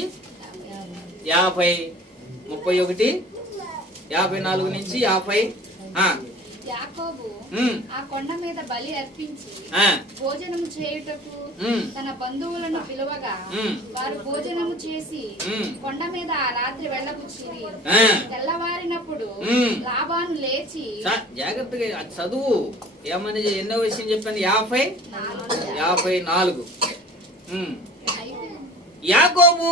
50, 31, 54 నుంచి 50. యాకోబు ఆ కొండ మీద బలి అర్పించి భోజనము చేయుటకు తన బంధువులను పిలువగా వారు భోజనము చేసి కొండ మీద ఆ రాత్రి వెళ్ళబుచ్చిరి. తెల్లవారినప్పుడు లాబాను లేచి, జాగ్రత్తగా చదువు, ఏమని ఎన్నో విషయం చెప్పాను? 54. యాకోబు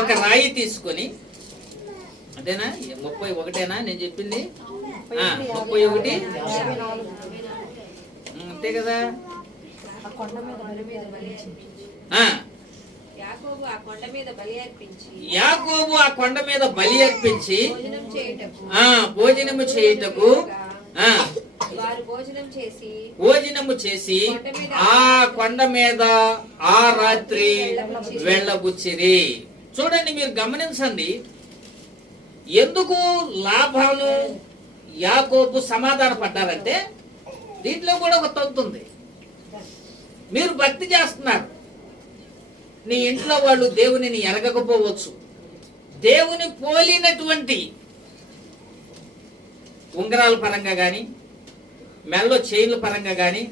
ఒక రాయి తీసుకొని, అదేనా 31 నేను చెప్పింది? 31 అంతే కదా. యాకోబు ఆ కొండ మీద బలి అర్పించి భోజనము చేయుటకు భోజనము చేసి ఆ కొండ మీద ఆ రాత్రి వెళ్ళబుచ్చిరి. చూడండి, మీరు గమనించండి, ఎందుకు లాభాలు యాకోబు సమాధాన పడ్డారంటే దీంట్లో కూడా ఒక తంతుంది. మీరు భక్తి చేస్తున్నారు, నీ ఇంట్లో వాళ్ళు దేవునిని ఎరగకపోవచ్చు. దేవుని పోలినటువంటి ఉంగరాల పరంగా కానీ, మెల్లో చైన్ల పరంగా కానీ,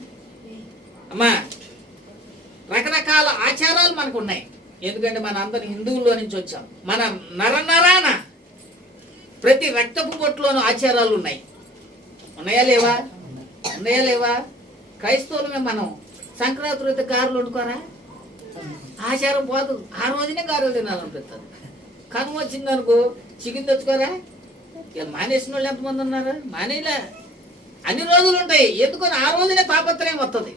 అమ్మా రకరకాల ఆచారాలు మనకు ఉన్నాయి. ఎందుకంటే మన అందరి హిందువుల్లో నుంచి వచ్చాం. మన నరనరాన ప్రతి రక్తపు బొట్టులోనూ ఆచారాలు ఉన్నాయి. ఉన్నాయా లేవా? ఉన్నాయా లేవా? క్రైస్తవులమే మనం. సంక్రాంతి అయితే గారెలు వండుకోరా? ఆచారం పోదు. ఆ రోజునే గారెలు తినాలనిపిస్తుంది. కనుమ వచ్చిందనుకో చికెన్ తెచ్చుకోరా? ఇలా మానేసిన వాళ్ళు ఎంతమంది ఉన్నారు? మానేలా అన్ని రోజులు ఉంటాయి. ఎందుకని ఆ రోజునే తాపత్రయం వస్తుంది,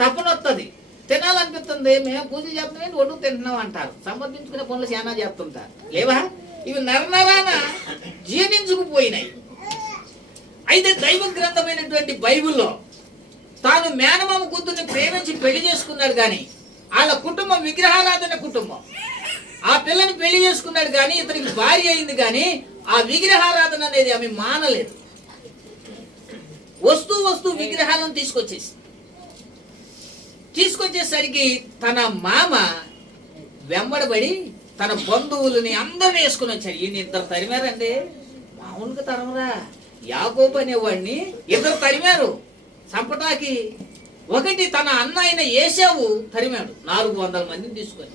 తప్పన వస్తుంది, తినాలనిపిస్తుంది. మేము పూజ చేస్తున్నాం, ఒడ్డు తింటున్నాం అంటారు. సమర్థించుకునే పనులు చాలా చేస్తుంటారు. లేవా? ఇవి నరనరాన జీర్ణించుకుపోయినాయి. అయితే దైవ గ్రంథమైనటువంటి బైబిల్లో తాను మేనమామ కూతుర్ని ప్రేమించి పెళ్లి చేసుకున్నాడు కానీ వాళ్ళ కుటుంబం విగ్రహారాధన కుటుంబం. ఆ పిల్లని పెళ్లి చేసుకున్నాడు కానీ ఇతనికి భార్య అయింది కానీ ఆ విగ్రహారాధన అనేది ఆమె మానలేదు. వస్తూ విగ్రహాలను తీసుకొచ్చేసరికి తన మామ వెంబడబడి తన బంధువులని అందరిని వేసుకుని వచ్చాడు. ఈయన ఇద్దరు తరిమారండి, మామూలుగా తరమరా. యాకోబు అనేవాడిని ఇద్దరు తరిమారు చంపటాకి. ఒకటి తన అన్న అయిన ఏశావు తరిమాడు 400 మందిని తీసుకొని.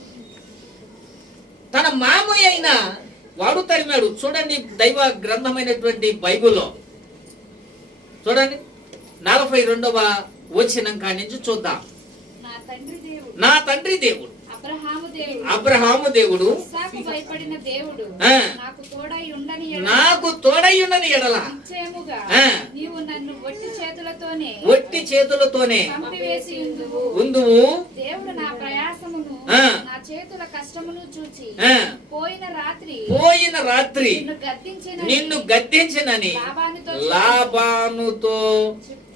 తన మామయ్య అయిన వాడు తరిమాడు. చూడండి దైవ గ్రంథమైనటువంటి బైబిల్లో చూడండి 42వ వచనం కాడి నుంచి చూద్దాం. నా తండ్రి దేవుడు అబ్రహాము దేవుడు భయపడిన దేవుడు నాకు తోడయ్యుండని ఎడల నీవు నన్ను ఒట్టి చేతులతోనే ఉందువు. దేవుడు నా ప్రయాసమును నా చేతుల కష్టమును చూచి పోయిన రాత్రి నిన్ను గద్దించినని లాబానుతో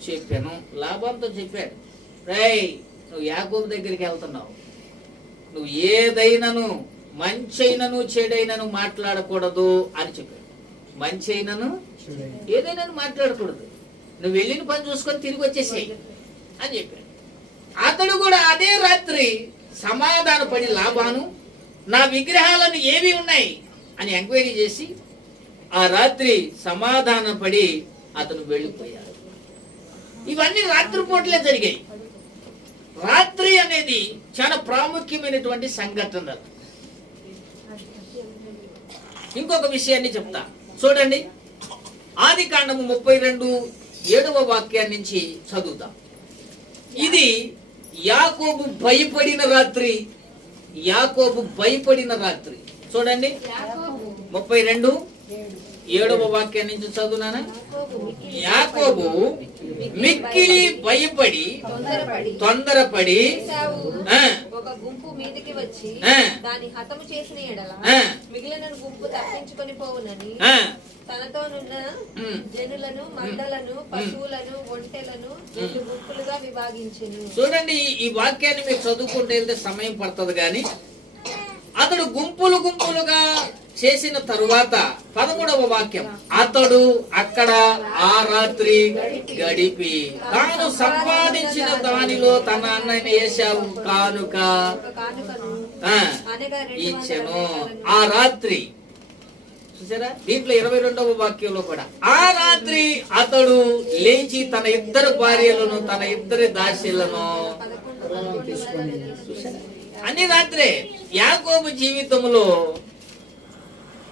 చెప్పాను. లాబానుతో చెప్పాడు, రేయ్ నువ్వు యాకోబు దగ్గరికి వెళ్తున్నావు, నువ్వు ఏదైనాను మంచి అయినను చెడైనను మాట్లాడకూడదు అని చెప్పాడు. మంచి అయినను ఏదైనా మాట్లాడకూడదు, నువ్వు వెళ్ళిన పని చూసుకొని తిరిగి వచ్చేసేయి అని చెప్పాడు. అతడు కూడా అదే రాత్రి సమాధానపడి లాబాను నా విగ్రహాలను ఏవి ఉన్నాయి అని ఎంక్వైరీ చేసి ఆ రాత్రి సమాధానపడి అతను వెళ్ళిపోయాడు. ఇవన్నీ రాత్రిపూటలే జరిగాయి. రాత్రి అనేది చాలా ప్రాముఖ్యమైనటువంటి సంఘటన. ఇంకొక విషయాన్ని చెప్తా చూడండి. ఆదికాండము 32:7వ వాక్యాన్ని నుంచి చదువుతాం. ఇది యాకోబు భయపడిన రాత్రి. యాకోబు భయపడిన రాత్రి చూడండి. 32:7వ వాక్యం నుంచి చదువునానా. యాకోబు మిక్కిలి భయపడి తొందరపడి ఒక గుంపు మీదకి వచ్చి దాని హతము చేసిన ఎడల మిగిలిన గుంపు తప్పించుకొని పోవునని తనతోనున్న జనులను మందలను పశువులను ఒంటెలను 2 గుంపులుగా విభాగించెను. చూడండి, ఈ వాక్యాన్ని మీరు చదువుకుంటే వెళ్తే సమయం పడుతుంది కానీ అతడు గుంపులుగా చేసిన తరువాత 13వ వాక్యం, అతడు అక్కడ ఆ రాత్రి గడిపి తాను సంపాదించిన దానిలో తన అన్నయ్య ఏశావు కానుక ఇచ్చెను. ఆ రాత్రి చూసారా, దీంట్లో 22వ వాక్యంలో కూడా ఆ రాత్రి అతడు లేచి తన 2 భార్యలను తన 2 దాసీలను అన్ని రాత్రే. యాకోబు జీవితంలో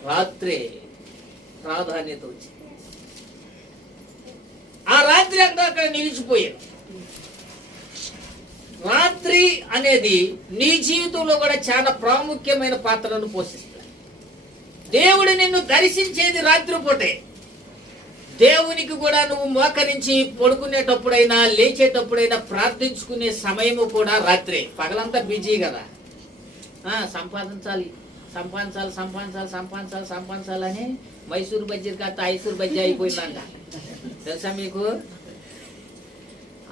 రాత్రే ప్రాధాన్యత వచ్చింది. ఆ రాత్రి అంతా అక్కడ నిలిచిపోయాడు. రాత్రి అనేది నీ జీవితంలో కూడా చాలా ప్రాముఖ్యమైన పాత్రను పోషిస్తుంది. దేవుడు నిన్ను దర్శించేది రాత్రిపూటే. దేవునికి కూడా నువ్వు మోకరించి పడుకునేటప్పుడైనా లేచేటప్పుడైనా ప్రార్థించుకునే సమయము కూడా రాత్రే. పగలంతా బిజీ కదా, సంపాదించాలి అని మైసూరు బజ్జీ కాస్త ఐసూరు బజ్జీ అయిపోయిందంట. తెలుసా మీకు?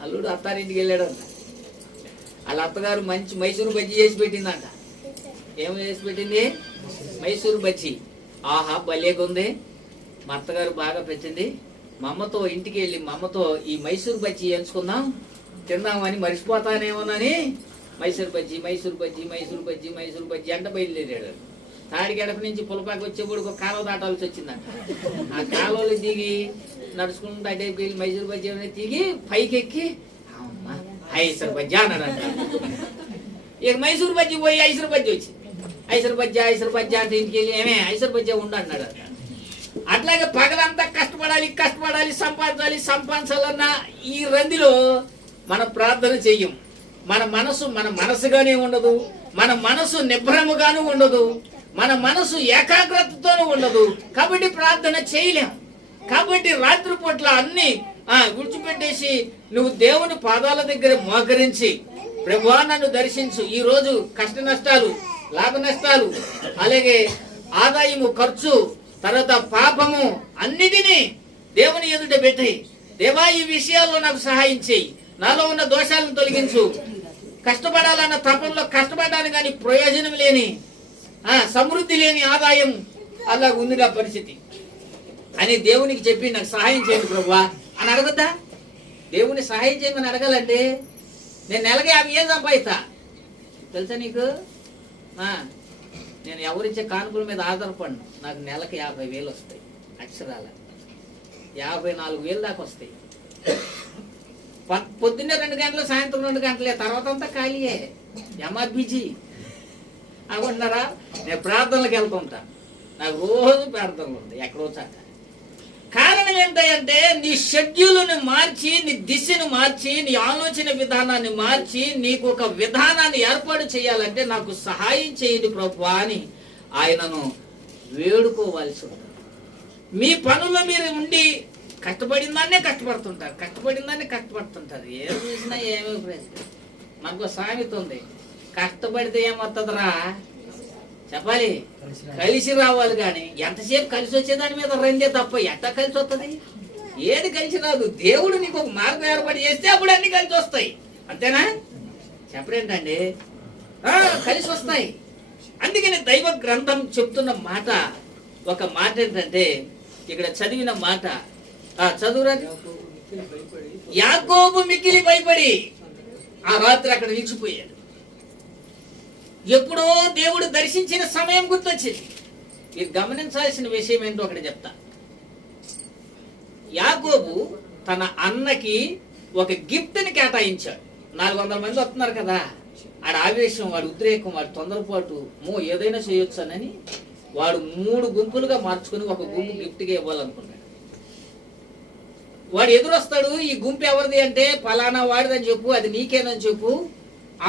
అల్లుడు అత్తారింటికి వెళ్ళాడంట. వాళ్ళ అత్తగారు మంచి మైసూరు బజ్జీ చేసి పెట్టిందంట. ఏమి చేసి పెట్టింది? మైసూరు బజ్జీ. ఆహా భలేగుంది, మా అత్తగారు బాగా పెట్టింది. మా అమ్మతో ఇంటికి వెళ్ళి మా అమ్మతో ఈ మైసూరు బజ్జీ ఎంచుకుందాం తిందామని మర్చిపోతానేమోనని మైసూరు బజ్జీ అంట బయలుదేరాడు. తాడిగడప నుంచి పులపాకి వచ్చేప్పుడు ఒక కాలువ దాటాల్సి వచ్చిందంట. ఆ కాలువలో దిగి నడుచుకుంటూ అటేకి వెళ్ళి మైసూరు బజ్జీ అనేది దిగి పైకెక్కి అమ్మ ఐసరు బజ్జీ అన్నాడంట. ఇక మైసూరు బజ్జీ పోయి ఐసరు బజ్జీ వచ్చింది. ఐసరు బజ్జీ అంటే ఇంటికి వెళ్ళి ఏమే ఐసరు బజ్జీ ఉండన్నాడు. అట్లాగే పగలంతా కష్టపడాలి సంపాదించాలన్న ఈ రందిలో మనం ప్రార్థన చెయ్యం. మన మనసుగానే ఉండదు, మన మనసు నిబ్రముగాను ఉండదు, మన మనసు ఏకాగ్రతతోనూ ఉండదు. కాబట్టి ప్రార్థన చేయలేం. కాబట్టి రాత్రిపూట్ల అన్ని విడిచిపెట్టేసి నువ్వు దేవుని పాదాల దగ్గర మోకరించి ప్రభువా నన్ను దర్శించు. ఈ రోజు కష్ట నష్టాలు, లాభ నష్టాలు, అలాగే ఆదాయము, ఖర్చు, తర్వాత పాపము అన్నిటినీ దేవుని ఎదుట పెట్టి దేవా ఈ విషయాల్లో నాకు సహాయం చేయి, నాలో ఉన్న దోషాలను తొలగించు. కష్టపడాలన్న తపంలో కష్టపడ్డాను కానీ ప్రయోజనం లేని, సమృద్ధి లేని ఆదాయం అలా ఉందిగా పరిస్థితి అని దేవునికి చెప్పి నాకు సహాయం చేయండి ప్రభువా అని అడగద్దా? దేవుని సహాయం చేయమని అడగాలంటే నేను నెలకి 50,000 సంపాదిస్తా. తెలుసా నీకు? నేను ఎవరిచ్చే కానుకల మీద ఆధారపడను. నాకు నెలకి 50,000 వస్తాయి. అక్షరాల 54,000 దాకా వస్తాయి. పొద్దున్నే 2 గంటలు, సాయంత్రం 2 గంటలే, తర్వాత అంతా ఖాళీయే. బిజీ అనుకుంటున్నారా? నేను ప్రార్థనలకు వెళ్తుంటాను, నాకు రోజు ప్రార్థనలు ఉంది ఎక్కడో చాట. కారణం ఏంటంటే నీ షెడ్యూల్ని మార్చి, నీ దిశను మార్చి, నీ ఆలోచన విధానాన్ని మార్చి నీకు ఒక విధానాన్ని ఏర్పాటు చేయాలంటే నాకు సహాయం చేయండి ప్రభువా అని ఆయనను వేడుకోవాల్సి ఉంటుంది. మీ పనుల్లో మీరు ఉండి కష్టపడిందాన్నే కష్టపడుతుంటారు. ఏం చూసినా ఏమీ ప్రయోజనం. మనకు సామెత ఉంది, కష్టపడితే ఏమవుతుందిరా చెప్పాలి, కలిసి రావాలి. కానీ ఎంతసేపు కలిసి వచ్చేదాని మీద రందే తప్ప ఎట్టా కలిసి వస్తుంది? ఏది కలిసి రాదు. దేవుడు నీకు ఒక మార్గం ఏర్పాటు చేస్తే అప్పుడు అన్ని కలిసి వస్తాయి. అంతేనా? చెప్పరేంటండి, కలిసి వస్తాయి. అందుకని దైవ గ్రంథం చెప్తున్న మాట, ఒక మాట ఏంటంటే ఇక్కడ చదివిన మాట చదువురా. యాకోబు మిక్కిలి భయపడి ఆ రాత్రి అక్కడ నిలిచిపోయాడు. ఎప్పుడో దేవుడు దర్శించిన సమయం గుర్తొచ్చింది. మీరు గమనించాల్సిన విషయం ఏంటో ఒకటి చెప్తా. యాకోబు తన అన్నకి ఒక గిఫ్ట్ని కేటాయించాడు. 400 మంది వస్తున్నారు కదా, ఆడ ఆవేశం, వాడు ఉద్రేకం, వాడు తొందరపాటు, ఏదైనా చేయొచ్చానని వాడు 3 గుంపులుగా మార్చుకుని ఒక గుంపు గిఫ్ట్గా ఇవ్వాలనుకున్నాడు. వాడు ఎదురొస్తాడు, ఈ గుంపు ఎవరిది అంటే ఫలానా వాడిదని చెప్పు, అది నీకేనని చెప్పు.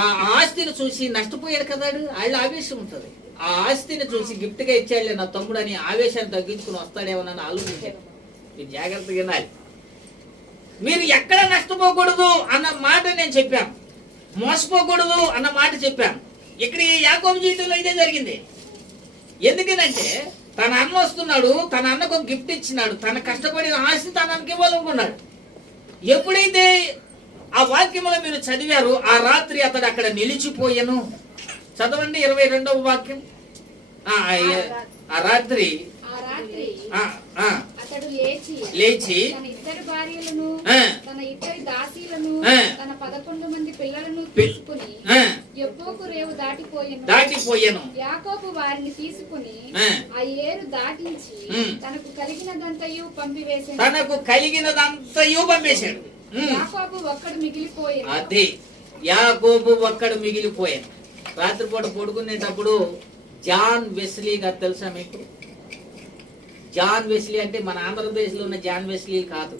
ఆ ఆస్తిని చూసి నష్టపోయాడు కదా, వాళ్ళ ఆవేశం ఉంటుంది. ఆ ఆస్తిని చూసి గిఫ్ట్గా ఇచ్చాడులే నా తమ్ముడు అని ఆవేశాన్ని తగ్గించుకుని వస్తాడేమోనని ఆలోచించాడు. మీరు జాగ్రత్తగా వినాలి. మీరు ఎక్కడ నష్టపోకూడదు అన్న మాట నేను చెప్పాను, మోసపోకూడదు అన్న మాట చెప్పాను. ఇక్కడ ఈ యాకోబు జీవితంలో ఇదే జరిగింది. ఎందుకనంటే తన అన్న వస్తున్నాడు, తన అన్నకు ఒక గిఫ్ట్ ఇచ్చినాడు, తన కష్టపడిన ఆస్తి తన అన్నకి ఇవ్వాలనుకున్నాడు. ఎప్పుడైతే ఆ వాక్యంలో మీరు చదివారు, ఆ రాత్రి అతడు అక్కడ నిలిచిపోయాను. చదవండి 22వ వాక్యం. ఆ రాత్రి అతడు లేచి తన 2 భార్యలను, తన 2 దాసీలను, తన 11 మంది పిల్లలను తీసుకుని యబ్బోకు రేవు దాటిపోయాను. యాకోబు వారిని తీసుకుని ఆ ఏరు దాటించి తనకు కలిగినదంతయు పంపివేశాడు. యాకోబు ఒక్కడు మిగిలిపోయాను. రాత్రిపూట పడుకునేటప్పుడు జాన్ వెస్లీ గారు తెలుసా మీకు? జాన్ వెస్లీ అంటే మన ఆంధ్రప్రదేశ్లో ఉన్న జాన్ వెస్లీ కాదు,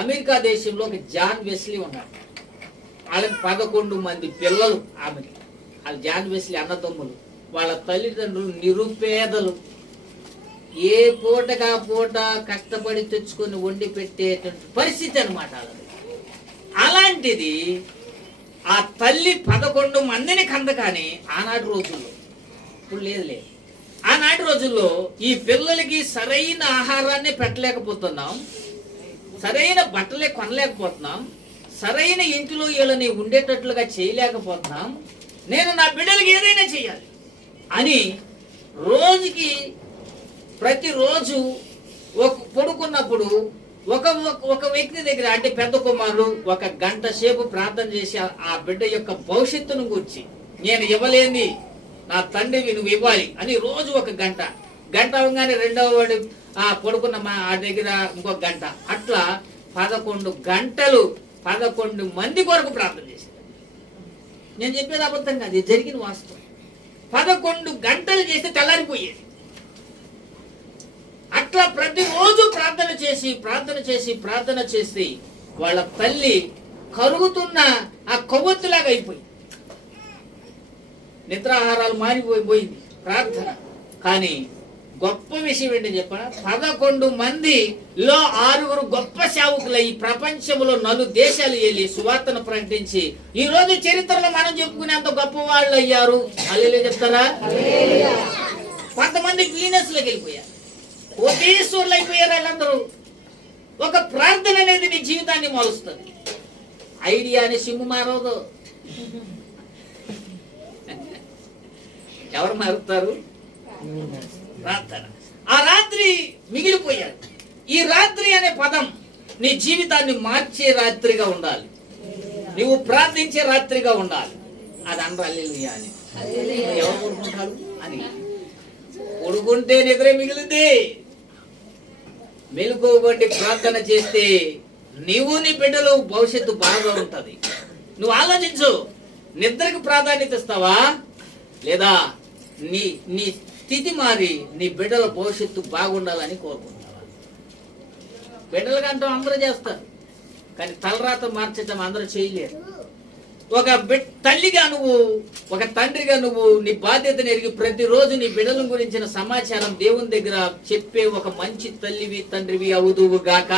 అమెరికా దేశంలో ఒక జాన్ వెస్లీ ఉన్నాడు. వాళ్ళకి 11 మంది పిల్లలు. ఆమెకి వాళ్ళు జాన్ వెస్లీ అన్నదమ్ములు. వాళ్ళ తల్లిదండ్రులు నిరుపేదలు. ఏ పూటగా పూట కష్టపడి తెచ్చుకొని వండి పెట్టేటువంటి పరిస్థితి అనమాట. అలాంటిది ఆ తల్లి 11 మందిని కందకాని ఆనాటి రోజుల్లో, ఇప్పుడు లేదు, ఆనాటి రోజుల్లో ఈ పిల్లలకి సరైన ఆహారాన్ని పెట్టలేకపోతున్నాం, సరైన బట్టలే కొనలేకపోతున్నాం, సరైన ఇంటిలో వీళ్ళని ఉండేటట్లుగా చేయలేకపోతున్నాం. నేను నా బిడ్డలకి ఏదైనా చేయాలి అని రోజుకి ప్రతిరోజు పడుకున్నప్పుడు ఒక వ్యక్తి దగ్గర, అంటే పెద్ద కుమారుడు 1 గంట సేపు ప్రార్థన చేసి ఆ బిడ్డ యొక్క భవిష్యత్తును గురించి, నేను ఇవ్వలేని నా తండ్రివి నువ్వు ఇవ్వాలి అని రోజు 1 గంట అవగానే రెండవ వాడు పడుకున్న ఆ దగ్గర ఇంకొక గంట, అట్లా 11 గంటలు 11 మంది కొరకు ప్రార్థన చేశాడు. నేను చెప్పేది అబద్ధం కాదు, ఇది జరిగిన వాస్తవం. 11 గంటలు చేస్తే తెల్లారిపోయేది. అట్లా ప్రతిరోజు ప్రార్థన చేసి వాళ్ళ తల్లి కరుగుతున్న ఆ కొవ్వొత్తులాగా అయిపోయి, నిద్రాహారాలు మారిపోయింది ప్రార్థన. కానీ గొప్ప విషయం ఏంటి చెప్పనా? 11 మందిలో 6 గొప్ప సేవకులు ఈ ప్రపంచంలో 4 దేశాలు వెళ్ళి సువార్తను ప్రకటించి ఈ రోజు చరిత్రలో మనం చెప్పుకునేంత గొప్ప వాళ్ళు అయ్యారు. హల్లెలూయా చెప్తారా? కొంతమంది బిజినెస్లోకి వెళ్ళిపోయారు, కోటీశ్వరులు అయిపోయారు వాళ్ళందరూ. ఒక ప్రార్థన అనేది నీ జీవితాన్ని మారుస్తుంది. ఐడియా అని సిమ్ము మారవదు. ఎవరు మారుతారు? ప్రార్థన. ఆ రాత్రి మిగిలిపోయారు. ఈ రాత్రి అనే పదం నీ జీవితాన్ని మార్చే రాత్రిగా ఉండాలి, నువ్వు ప్రార్థించే రాత్రిగా ఉండాలి. అది అనరు హల్లెలూయా అని. ఎవరు పడుకుంటారు అని? పడుకుంటే నిద్ర మిగిలింది. మెలుకోబడి ప్రార్థన చేస్తే నీవు నీ బిడ్డలు భవిష్యత్తు బాగా ఉంటది. నువ్వు ఆలోచించు, నిద్రకు ప్రాధాన్యత ఇస్తావా లేదా నీ నీ స్థితి మారి నీ బిడ్డల భవిష్యత్తు బాగుండాలని కోరుకుంటావా? బిడ్డలుగా అంటాం అందరూ చేస్తారు, కానీ తలరాత మార్చడం అందరూ చేయలేరు. ఒక తల్లిగా నువ్వు, ఒక తండ్రిగా నువ్వు నీ బాధ్యతను ఎరిగి ప్రతిరోజు నీ బిడ్డల గురించిన సమాచారం దేవుని దగ్గర చెప్పే ఒక మంచి తల్లివి తండ్రివి అవుదువు గాక.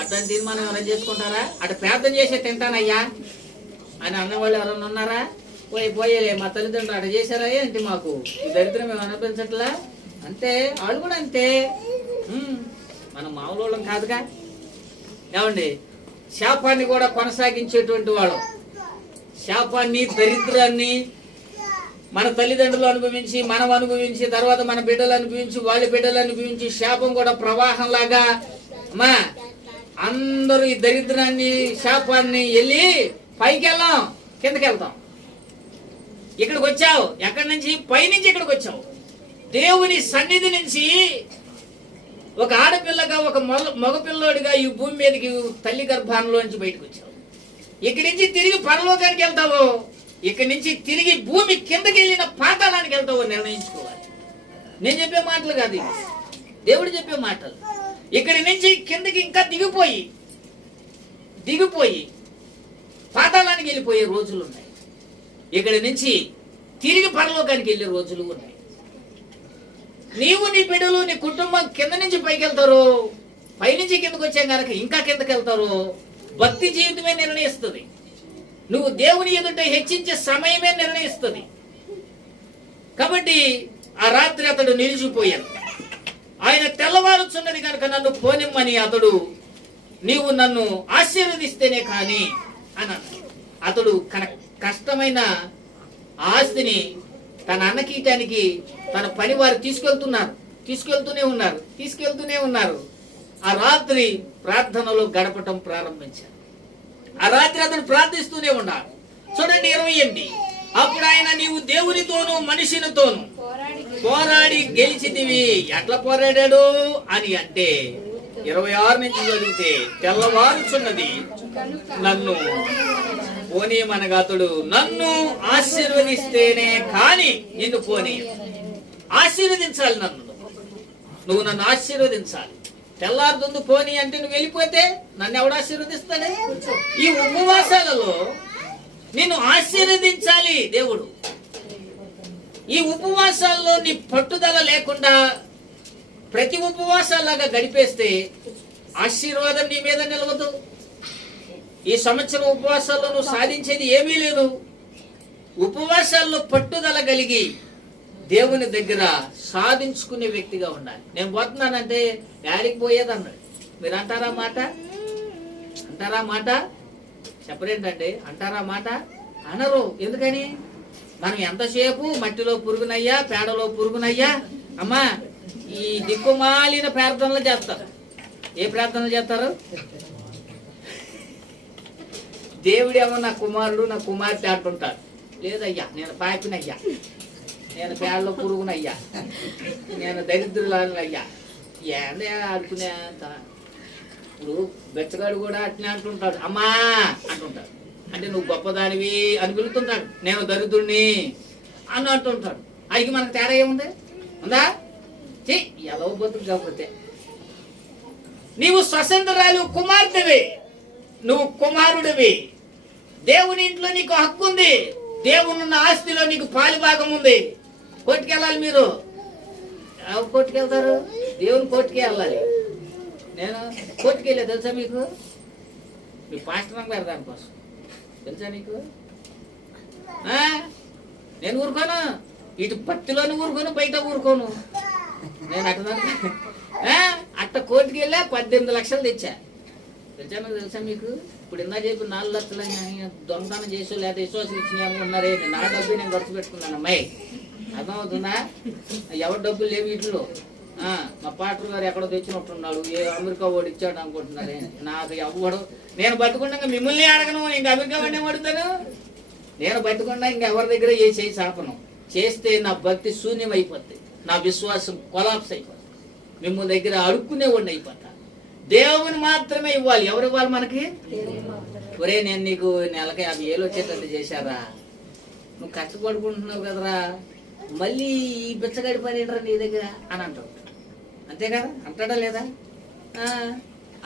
అట్లాంటి తీర్మానం ఎవరైనా చేసుకుంటారా? అటు ప్రార్థన చేసే తింటానయ్యా అని అన్నవాళ్ళు ఎవరైనా ఉన్నారా? పోయేలే మా తల్లిదండ్రులు అటు చేశారా ఏంటి, మాకు ఈ దరిద్రం మేము అనిపించట్లా అంతే. వాళ్ళు కూడా అంతే, మనం మామూలు వాళ్ళం కాదుగా. ఏమండి, శాపాన్ని కూడా కొనసాగించేటువంటి వాడు, శాపాన్ని దరిద్రాన్ని మన తల్లిదండ్రులు అనుభవించి మనం అనుభవించి తర్వాత మన బిడ్డలు అనుభవించి వాళ్ళ బిడ్డలు అనుభవించి శాపం కూడా ప్రవాహం లాగా అమ్మా అందరూ ఈ దరిద్రాన్ని శాపాన్ని వెళ్ళి పైకి వెళ్ళాం, కిందకి వెళ్తాం. ఇక్కడికి వచ్చావు, ఎక్కడి నుంచి? పైనుంచి ఇక్కడికి వచ్చావు. దేవుని సన్నిధి నుంచి ఒక ఆడపిల్లగా ఒక మగపిల్లోడిగా ఈ భూమి మీదకి తల్లి గర్భానంలోంచి బయటకు వచ్చావు. ఇక్కడి నుంచి తిరిగి పరలోకానికి వెళ్తావు, ఇక్కడి నుంచి తిరిగి భూమి కిందకి వెళ్ళిన పాతాళానికి వెళ్తావు నిర్ణయించుకోవాలి. నేను చెప్పే మాటలు కాదు ఇవి, దేవుడు చెప్పే మాటలు. ఇక్కడి నుంచి కిందకి ఇంకా దిగిపోయి పాతాళానికి వెళ్ళిపోయే రోజులు ఉన్నాయి. ఇక్కడి నుంచి తిరిగి పరలోకానికి వెళ్ళే రోజులు ఉన్నాయి. నీవు నీ బిడ్డలు నీ కుటుంబం కింద నుంచి పైకి వెళ్తారు, పైనుంచి కిందకు వచ్చాం కనుక ఇంకా కిందకి వెళ్తారు. భక్తి జీవితమే నిర్ణయిస్తుంది. నువ్వు దేవుని ఎదుట హెచ్చించే సమయమే నిర్ణయిస్తుంది. కాబట్టి ఆ రాత్రి అతడు నిలిచిపోయాడు. ఆయన తెల్లవారుచున్నది కనుక నన్ను పోనిమ్మని అతడు, నీవు నన్ను ఆశీర్వదిస్తేనే కానీ అన్నాడు. అతడు కష్టమైన ఆస్తిని తన అన్నకీయటానికి తన పని వారు తీసుకెళ్తూనే ఉన్నారు. ఆ రాత్రి ప్రార్థనలో గడపటం ప్రారంభించారు. ఆ రాత్రి అతను ప్రార్థిస్తూనే ఉన్నాడు. చూడండి 28. అప్పుడు ఆయన, నీవు దేవునితోనూ మనిషినితోనూ పోరాడి గెలిచితివి. ఎట్లా పోరాడాడు అని అంటే 26 నుంచి చదివితే, తెల్లవారుచున్నది నన్ను పోనీయమనగా అతడు, నన్ను ఆశీర్వదిస్తేనే కాని నిన్ను పోనీ. ఆశీర్వదించాలి నువ్వు నన్ను ఆశీర్వదించాలి. తెల్లారుతుంది పోనీ అంటే నువ్వు వెళ్ళిపోతే నన్ను ఎవడు ఆశీర్వదిస్తాడే? ఈ ఉపవాసాలలో నిన్ను ఆశీర్వదించాలి దేవుడు. ఈ ఉపవాసాల్లో నీ పట్టుదల లేకుండా ప్రతి ఉపవాసాలాగా గడిపేస్తే ఆశీర్వాదం నీ మీద నిలవదు. ఈ సంవత్సరం ఉపవాసాల్లో నువ్వు సాధించేది ఏమీ లేదు. ఉపవాసాల్లో పట్టుదల కలిగి దేవుని దగ్గర సాధించుకునే వ్యక్తిగా ఉండాలి. నేను పోతున్నానంటే డాడీకి పోయేది అన్నాడు. మీరు అంటారా మాట? చెప్పరేంటంటే అంటారా మాట? అనరు. ఎందుకని? మనం ఎంతసేపు మట్టిలో పురుగునయ్యా, పేడలో పురుగునయ్యా, అమ్మా ఈ దిక్కుమాలిన ప్రార్థనలు చేస్తారు. ఏ ప్రార్థనలు చేస్తారు? దేవుడేమో నా కుమారుడు నా కుమార్తె అంటుంటాడు. లేదయ్యా నేను పాపినయ్యా, నేను పేడలో పురుగునయ్యా, నేను దరిద్రులయ్యా, ఏందే ఆడుకునే. ఇప్పుడు బెచ్చగాడు కూడా అట్నే అంటుంటాడు, అమ్మా అంటుంటాడు. అంటే నువ్వు గొప్పదానివి అని పిలుతుంటాడు. నేను దరిద్రుడిని అని అంటుంటాడు. అడిగి మనకు తేడా ఏముంది? ఉందా? ఎలా బతుకు కాకపోతే నీవు స్వతంత్రాలు కుమార్తెవి, నువ్వు కుమారుడివి. దేవుని ఇంట్లో నీకు హక్కు ఉంది. దేవునున్న ఆస్తిలో నీకు పాలి భాగం ఉంది. కోర్టుకెళ్ళాలి. మీరు కోర్టుకెళ్తారు? దేవుని కోర్టుకే వెళ్ళాలి. నేను కోర్టుకి వెళ్ళా తెలుసా మీకు? మీ పాస్టర్ గారు దానికోసం తెలుసా నీకు? నేను ఊరుకోను. ఇటు భక్తిలోని ఊరుకోను, బయట ఊరుకోను. నేను అట్ట కోర్టుకి వెళ్ళా 18 లక్షలు తెచ్చా. తెలుసా మీకు? ఇప్పుడు ఇందా చెప్పి 4 లక్షలు దొంగతనం చేసో లేదా విశ్వాసం ఇచ్చినాము ఉన్నారే. నా డబ్బు నేను ఖర్చు పెట్టుకున్నాను. అమ్మాయి అర్థమవుతుందా? ఎవరి డబ్బులు లేవు వీటిలో. మా పాటర్ గారు ఎక్కడో తెచ్చినట్టున్నాడు, ఏ అమెరికా వాడు ఇచ్చాడు అనుకుంటున్నారే. నాకు ఎవ్వడు, నేను బతుకుండా మిమ్మల్ని అడగను, ఇంక అమెరికా వాడిని అడుగుతాను. నేను బతుకుండా ఇంకెవరి దగ్గర ఏ చేయి చాపను. చేస్తే నా భక్తి శూన్యం అయిపోద్ది, నా విశ్వాసం కొలాప్స్ అయిపోద్ది. మిమ్మల్ని దగ్గర అడుక్కునేవాడిని అయిపోతా. దేవుని మాత్రమే ఇవ్వాలి. ఎవరు ఇవ్వాలి మనకి? ఒరే నేను నీకు నెలకి 50,000 వచ్చేటట్టు చేశారా, నువ్వు కష్టపడుకుంటున్నావు కదరా, మళ్ళీ ఈ బిచ్చగడి పని ఏంట్రా నీ దగ్గర అని అంటావు. అంతే కదా, అంటాడా లేదా?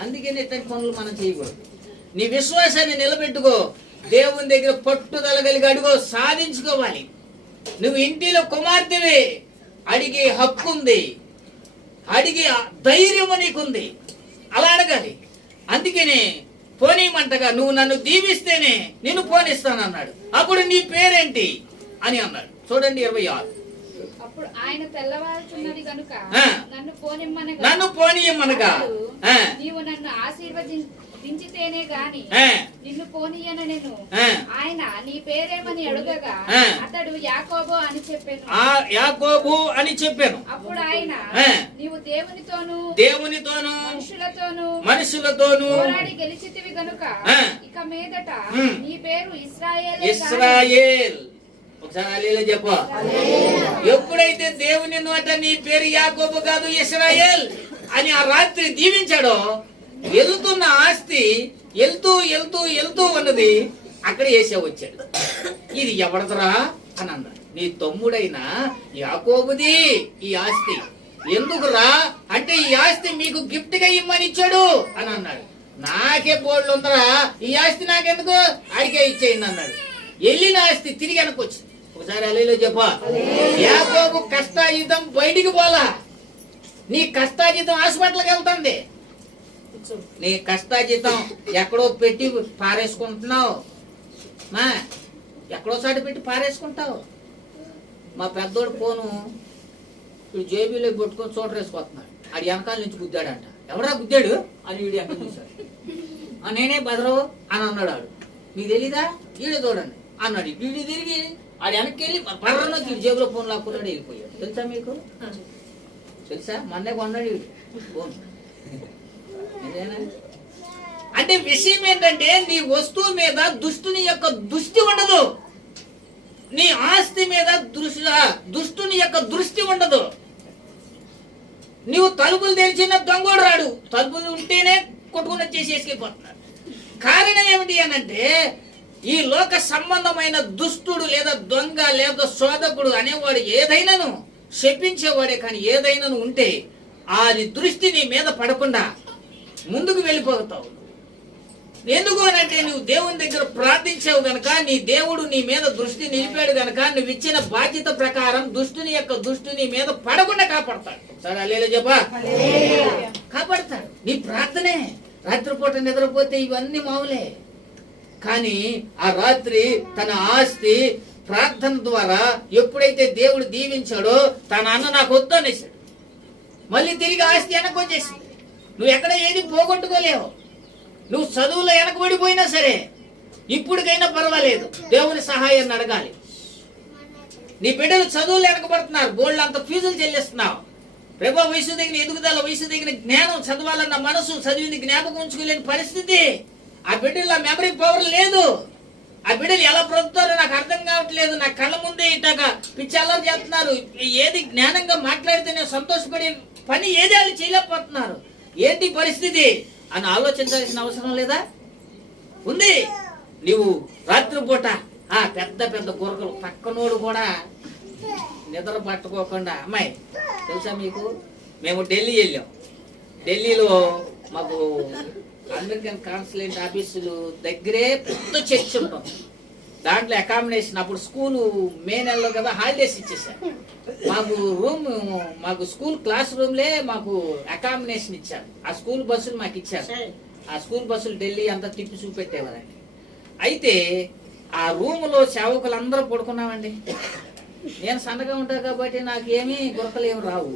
అందుకని ఇట్లాంటి పనులు మనం చేయకూడదు. నీ విశ్వాసాన్ని నిలబెట్టుకో, దేవుని దగ్గర పట్టుదల కలిగి అడుగో, సాధించుకోవాలి. నువ్వు ఇంటిలో కుమార్తెవే, అడిగే హక్కు ఉంది, అడిగే ధైర్యము నీకుంది, అలా అడగాలి. అందుకనే పోనీమంటగా నువ్వు నన్ను దీవిస్తేనే నిన్ను పోనిస్తానన్నాడు. అప్పుడు నీ పేరేంటి అని అన్నాడు. చూడండి 26. అప్పుడు ఆయన తెల్లవారుచున్నది గనుక నన్ను పోనీయమనగా నీవు నన్ను ఆశీర్వదించితేనే గాని నిన్ను పోనీయను. నేను ఆయన నీ పేరేమని అడుగగా అతడు యాకోబు అని చెప్పాను. యాకోబు అని చెప్పాను. అప్పుడు ఆయన నీవు దేవునితోను మనుషులతోను పోరాడి గెలిచితివి గనుక ఇక మీదట నీ పేరు ఇశ్రాయేల్. ఒకసారి హల్లెలూయా చెప్పు. ఎప్పుడైతే దేవుని నోట నీ పేరు యాకోబు కాదు ఇశ్రాయేల్ అని ఆ రాత్రి దీవించాడో, వెళ్తున్న ఆస్తి వెళ్తూ ఉన్నది అక్కడ ఏసే వచ్చాడు. ఇది ఎవడదరా అని అన్నాడు. నీ తమ్ముడైన యాకోబుది ఈ ఆస్తి. ఎందుకురా అంటే ఈ ఆస్తి మీకు గిఫ్ట్ గా ఇమ్మని ఇచ్చాడు అని అన్నాడు. నాకే బోర్డు ఉందరా, ఈ ఆస్తి నాకెందుకు, ఆడికే ఇచ్చేయండి అన్నాడు. వెళ్ళిన ఆస్తి తిరిగి వెనకొచ్చింది. ఒకసారి హల్లెలూయా చెప్పా. యాకోబు కష్టాజితం బయటికి పోలా. నీ కష్టాజితం హాస్పిటల్కి వెళ్తుంది. నీ కష్టాజితం ఎక్కడో పెట్టి పారేసుకుంటున్నావు, మా ఎక్కడో సాటి పెట్టి పారేసుకుంటావు. మా పెద్దోడు ఫోను వీడు జేబీలో పెట్టుకొని చోట వేసుకొస్తున్నాడు. ఆడి వెనకాల నుంచి గుద్దాడంట. ఎవరా గుద్దాడు అని వీడు ఎక్కడ చూశాడు. నేనే బదరవు అని అన్నాడు. ఆడు మీకు తెలీదా, వీడు చూడండి అన్నాడు. వీడు తిరిగి ఆడు వెనక్కి వెళ్ళి పర్రను జేబులో ఫోన్ లాక్కున్నాడు, వెళ్ళిపోయాడు. తెలుసా మీకు? తెలుసా? మొన్నే కొన్నాడు వీడు ఫోన్. అంటే విషయం ఏంటంటే నీ వస్తువు మీద దుష్టుని యొక్క దృష్టి ఉండదు, నీ ఆస్తి మీద దుష్టుని యొక్క దృష్టి ఉండదు. నీవు తలుపులు తెరిచిన దొంగోడు రాడు, తలుపులు ఉంటేనే కొట్టుకుని చేసేసుకెళ్ళిపోతున్నాడు. కారణం ఏమిటి అనంటే ఈ లోక సంబంధమైన దుష్టుడు లేదా దొంగ లేదా శోధకుడు అనేవాడు ఏదైనాను శపించేవాడే. కానీ ఏదైనాను ఉంటే అది దృష్టి నీ మీద పడకుండా ముందుకు వెళ్ళిపోతావు. ఎందుకు అనంటే నువ్వు దేవుని దగ్గర ప్రార్థించావు గనక, నీ దేవుడు నీ మీద దృష్టి నిలిపాడు గనక, నువ్వు ఇచ్చిన బాధ్యత ప్రకారం దుష్టుని యొక్క దృష్టి నీ మీద పడకుండా కాపాడతాడు. సరే హల్లెలూయా చెప్పా. కాపాడతాడు. నీ ప్రార్థనే. రాత్రిపూట నిద్రపోతే ఇవన్నీ మామూలే. కానీ ఆ రాత్రి తన ఆస్తి ప్రార్థన ద్వారా ఎప్పుడైతే దేవుడు దీవించాడో, తన అన్న నాకు వద్దు అనేసాడు. మళ్ళీ తిరిగి ఆస్తి వెనకొచ్చేసింది. నువ్వు ఎక్కడ ఏది పోగొట్టుకోలేవు. నువ్వు చదువులో వెనకబడిపోయినా సరే ఇప్పటికైనా పర్వాలేదు, దేవుని సహాయాన్ని అడగాలి. నీ బిడ్డలు చదువులు వెనకబడుతున్నారు, బోళ్ళు అంత ఫీజులు చెల్లిస్తున్నావు. ప్రభు వయసు తగిన ఎదుగుదల, వయసు తగిన జ్ఞానం, చదవాలన్న మనసు, చదివింది జ్ఞాపకం ఉంచుకోలేని పరిస్థితి. ఆ బిడ్డల మెమరీ పవర్ లేదు. ఆ బిడ్డలు ఎలా బ్రతుకుతారో నాకు అర్థం కావట్లేదు. నా కళ్ళ ముందే ఇటాక పిచ్చాలో చేస్తున్నారు. ఏది జ్ఞానంగా మాట్లాడితే నేను సంతోషపడే పని ఏది వాళ్ళు చేయలేకపోతున్నారు. ఏంటి పరిస్థితి అని ఆలోచించాల్సిన అవసరం లేదా? ఉంది. నువ్వు రాత్రిపూట పెద్ద పెద్ద గురకలు, పక్కనోడు కూడా నిద్ర పట్టుకోకుండా. అమ్మాయి తెలుసా మీకు, మేము ఢిల్లీ వెళ్ళాం. ఢిల్లీలో మాకు అమెరికన్ కాన్సులేట్ ఆఫీసులు దగ్గరే పెద్ద చర్చ్ ఉంటుంది. దాంట్లో అకామిడేషన్ అప్పుడు స్కూలు మే నెలలో కదా హాలిడేస్ ఇచ్చేసారు. మాకు స్కూల్ క్లాస్ రూమ్లే మాకు అకామిడేషన్ ఇచ్చారు. ఆ స్కూల్ బస్సులు మాకు ఇచ్చారు. ఆ స్కూల్ బస్సులు ఢిల్లీ అంతా తిప్పి చూపెట్టేవారండి. అయితే ఆ రూములో సేవకులు అందరూ పడుకున్నామండి. నేను సన్నగా ఉంటాను కాబట్టి నాకేమీ గురకలు ఏమి రావు.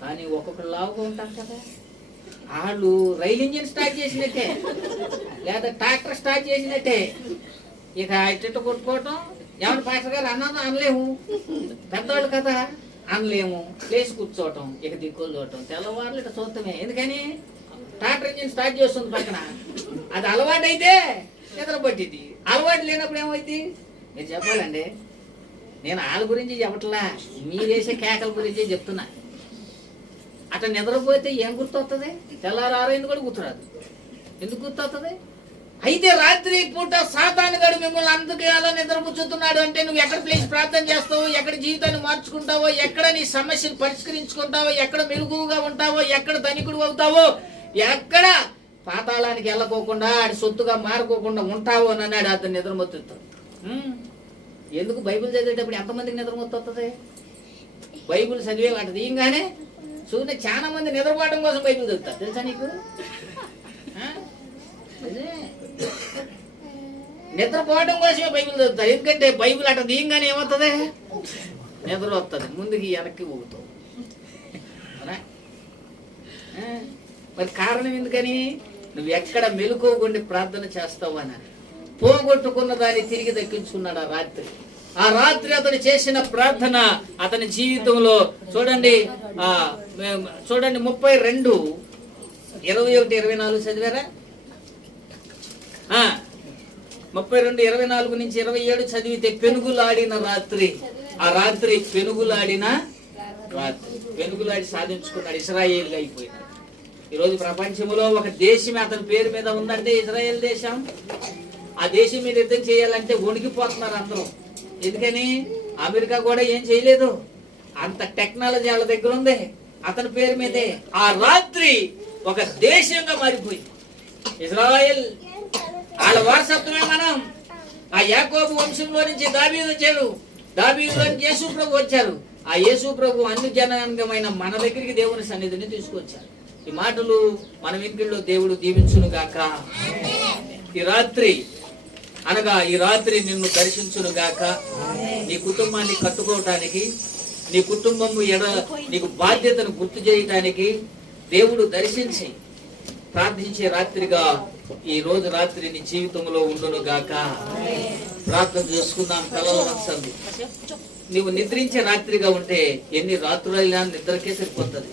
కానీ ఒక్కొక్కరు లావుగా ఉంటారు కదా, వాళ్ళు రైలు ఇంజిన్ స్టార్ట్ చేసినట్టే లేదా ట్రాక్టర్ స్టార్ట్ చేసినట్టే. ఇక ఇట్ట కొట్టుకోవటం, ఏమన్నా పాస్టర్ గారు అన్నది అనలేము, పెద్దవాళ్ళు కదా అనలేము, లేచి కూర్చోవటం, ఇక దిక్కులు చూడటం, తెల్లవారులు ఇట్లా చూస్తామే. ఎందుకని ట్రాక్టర్ ఇంజిన్ స్టార్ట్ చేస్తుంది పక్కన. అది అలవాటు అయితే నిద్ర పట్టింది, అలవాటు లేనప్పుడు ఏమైంది? మీరు చెప్పాలండి. నేను వాళ్ళ గురించి చెప్పట్లా, మీరేసే కేకల గురించి చెప్తున్నా. అట్లా నిద్రపోతే ఏం గుర్తొస్తుంది? తెల్లారైంది కూడా గుర్తురాదు. ఎందుకు గుర్తొస్తుంది? అయితే రాత్రి పూట సాతాను గడు మిమ్మల్ని అందుకే అలా నిద్రపుచ్చుతున్నాడు అంటే నువ్వు ఎక్కడ ప్లేస్ ప్రార్థన చేస్తావో, ఎక్కడ జీవితాన్ని మార్చుకుంటావో, ఎక్కడ నీ సమస్యను పరిష్కరించుకుంటావో, ఎక్కడ మెలుగుగా ఉంటావో, ఎక్కడ ధనికుడు అవుతావో, ఎక్కడ పాతాళానికి వెళ్ళకోకుండా ఆడి సొత్తుగా మారుకోకుండా ఉంటావో అని అన్నాడు అతను నిద్రమొత్తుతాడు. ఎందుకు? బైబిల్ చదివేటప్పుడు ఎంతమందికి నిద్రమొత్తుంది? బైబిల్ చదివే వాటిది ఇంగానే చూడండి, చాలా మంది నిద్రపోవడం కోసం బైబిల్ చదువుతారు, తెలుసా నీకు? నిద్రపోవడం కోసమే బైబిల్ చదువుతారు. ఎందుకంటే బైబిల్ అట్ట దీయంగానే ఏమవుతుంది? నిద్ర వస్తుంది, ముందుకి వెనక్కి ఊగుతావు. మరి కారణం ఎందుకని? నువ్వు ఎక్కడ మెలుకోకుండా ప్రార్థన చేస్తావు అని. పోగొట్టుకున్న దాన్ని తిరిగి దక్కించుకున్నాడు ఆ రాత్రి. ఆ రాత్రి అతను చేసిన ప్రార్థన అతని జీవితంలో చూడండి. చూడండి 32, 21, 24 చదివారా? 32, 24 నుంచి 27 చదివితే పెనుగులాడిన రాత్రి. ఆ రాత్రి పెనుగులాడిన రాత్రి. పెనుగులాడి సాధించుకున్నాడు, ఇశ్రాయేల్ అయిపోయినాడు. ఈరోజు ప్రపంచంలో ఒక దేశమే అతని పేరు మీద ఉందంటే ఇజ్రాయెల్ దేశం. ఆ దేశం మీద యుద్ధం చేయాలంటే వణికిపోతున్నారు అందరూ. ఎందుకని? అమెరికా కూడా ఏం చేయలేదు, అంత టెక్నాలజీ వాళ్ళ దగ్గర ఉంది, అతని పేరు మీదే. ఆ రాత్రి ఒక దేశంగా మారిపోయింది ఇజ్రాయెల్. వాళ్ళ వారసత్వమే మనం. ఆ యాకోబు వంశంలో నుంచి దావీదు వచ్చాడు, దావీదులో నుంచి యేసు ప్రభు వచ్చారు. ఆ యేసు ప్రభు అన్ని జనాంగమైన మన దగ్గరికి దేవుని సన్నిధిని తీసుకొచ్చారు. ఈ మాటలు మన వెనుకల్లో దేవుడు దీవించును గాక. ఈ రాత్రి అనగా ఈ రాత్రి నిన్ను దర్శించును గాక. నీ కుటుంబాన్ని కట్టుకోవటానికి, నీ కుటుంబము నీకు బాధ్యతను గుర్తు చేయటానికి దేవుడు దర్శించి ప్రార్థించే రాత్రిగా ఈ రోజు రాత్రి నీ జీవితంలో ఉండును గాక. ప్రార్థన చేసుకుందాం. కలలో నచ్చండి. నీవు నిద్రించే రాత్రిగా ఉంటే ఎన్ని రాత్రులైనా నిద్రకే సరిపోతుంది.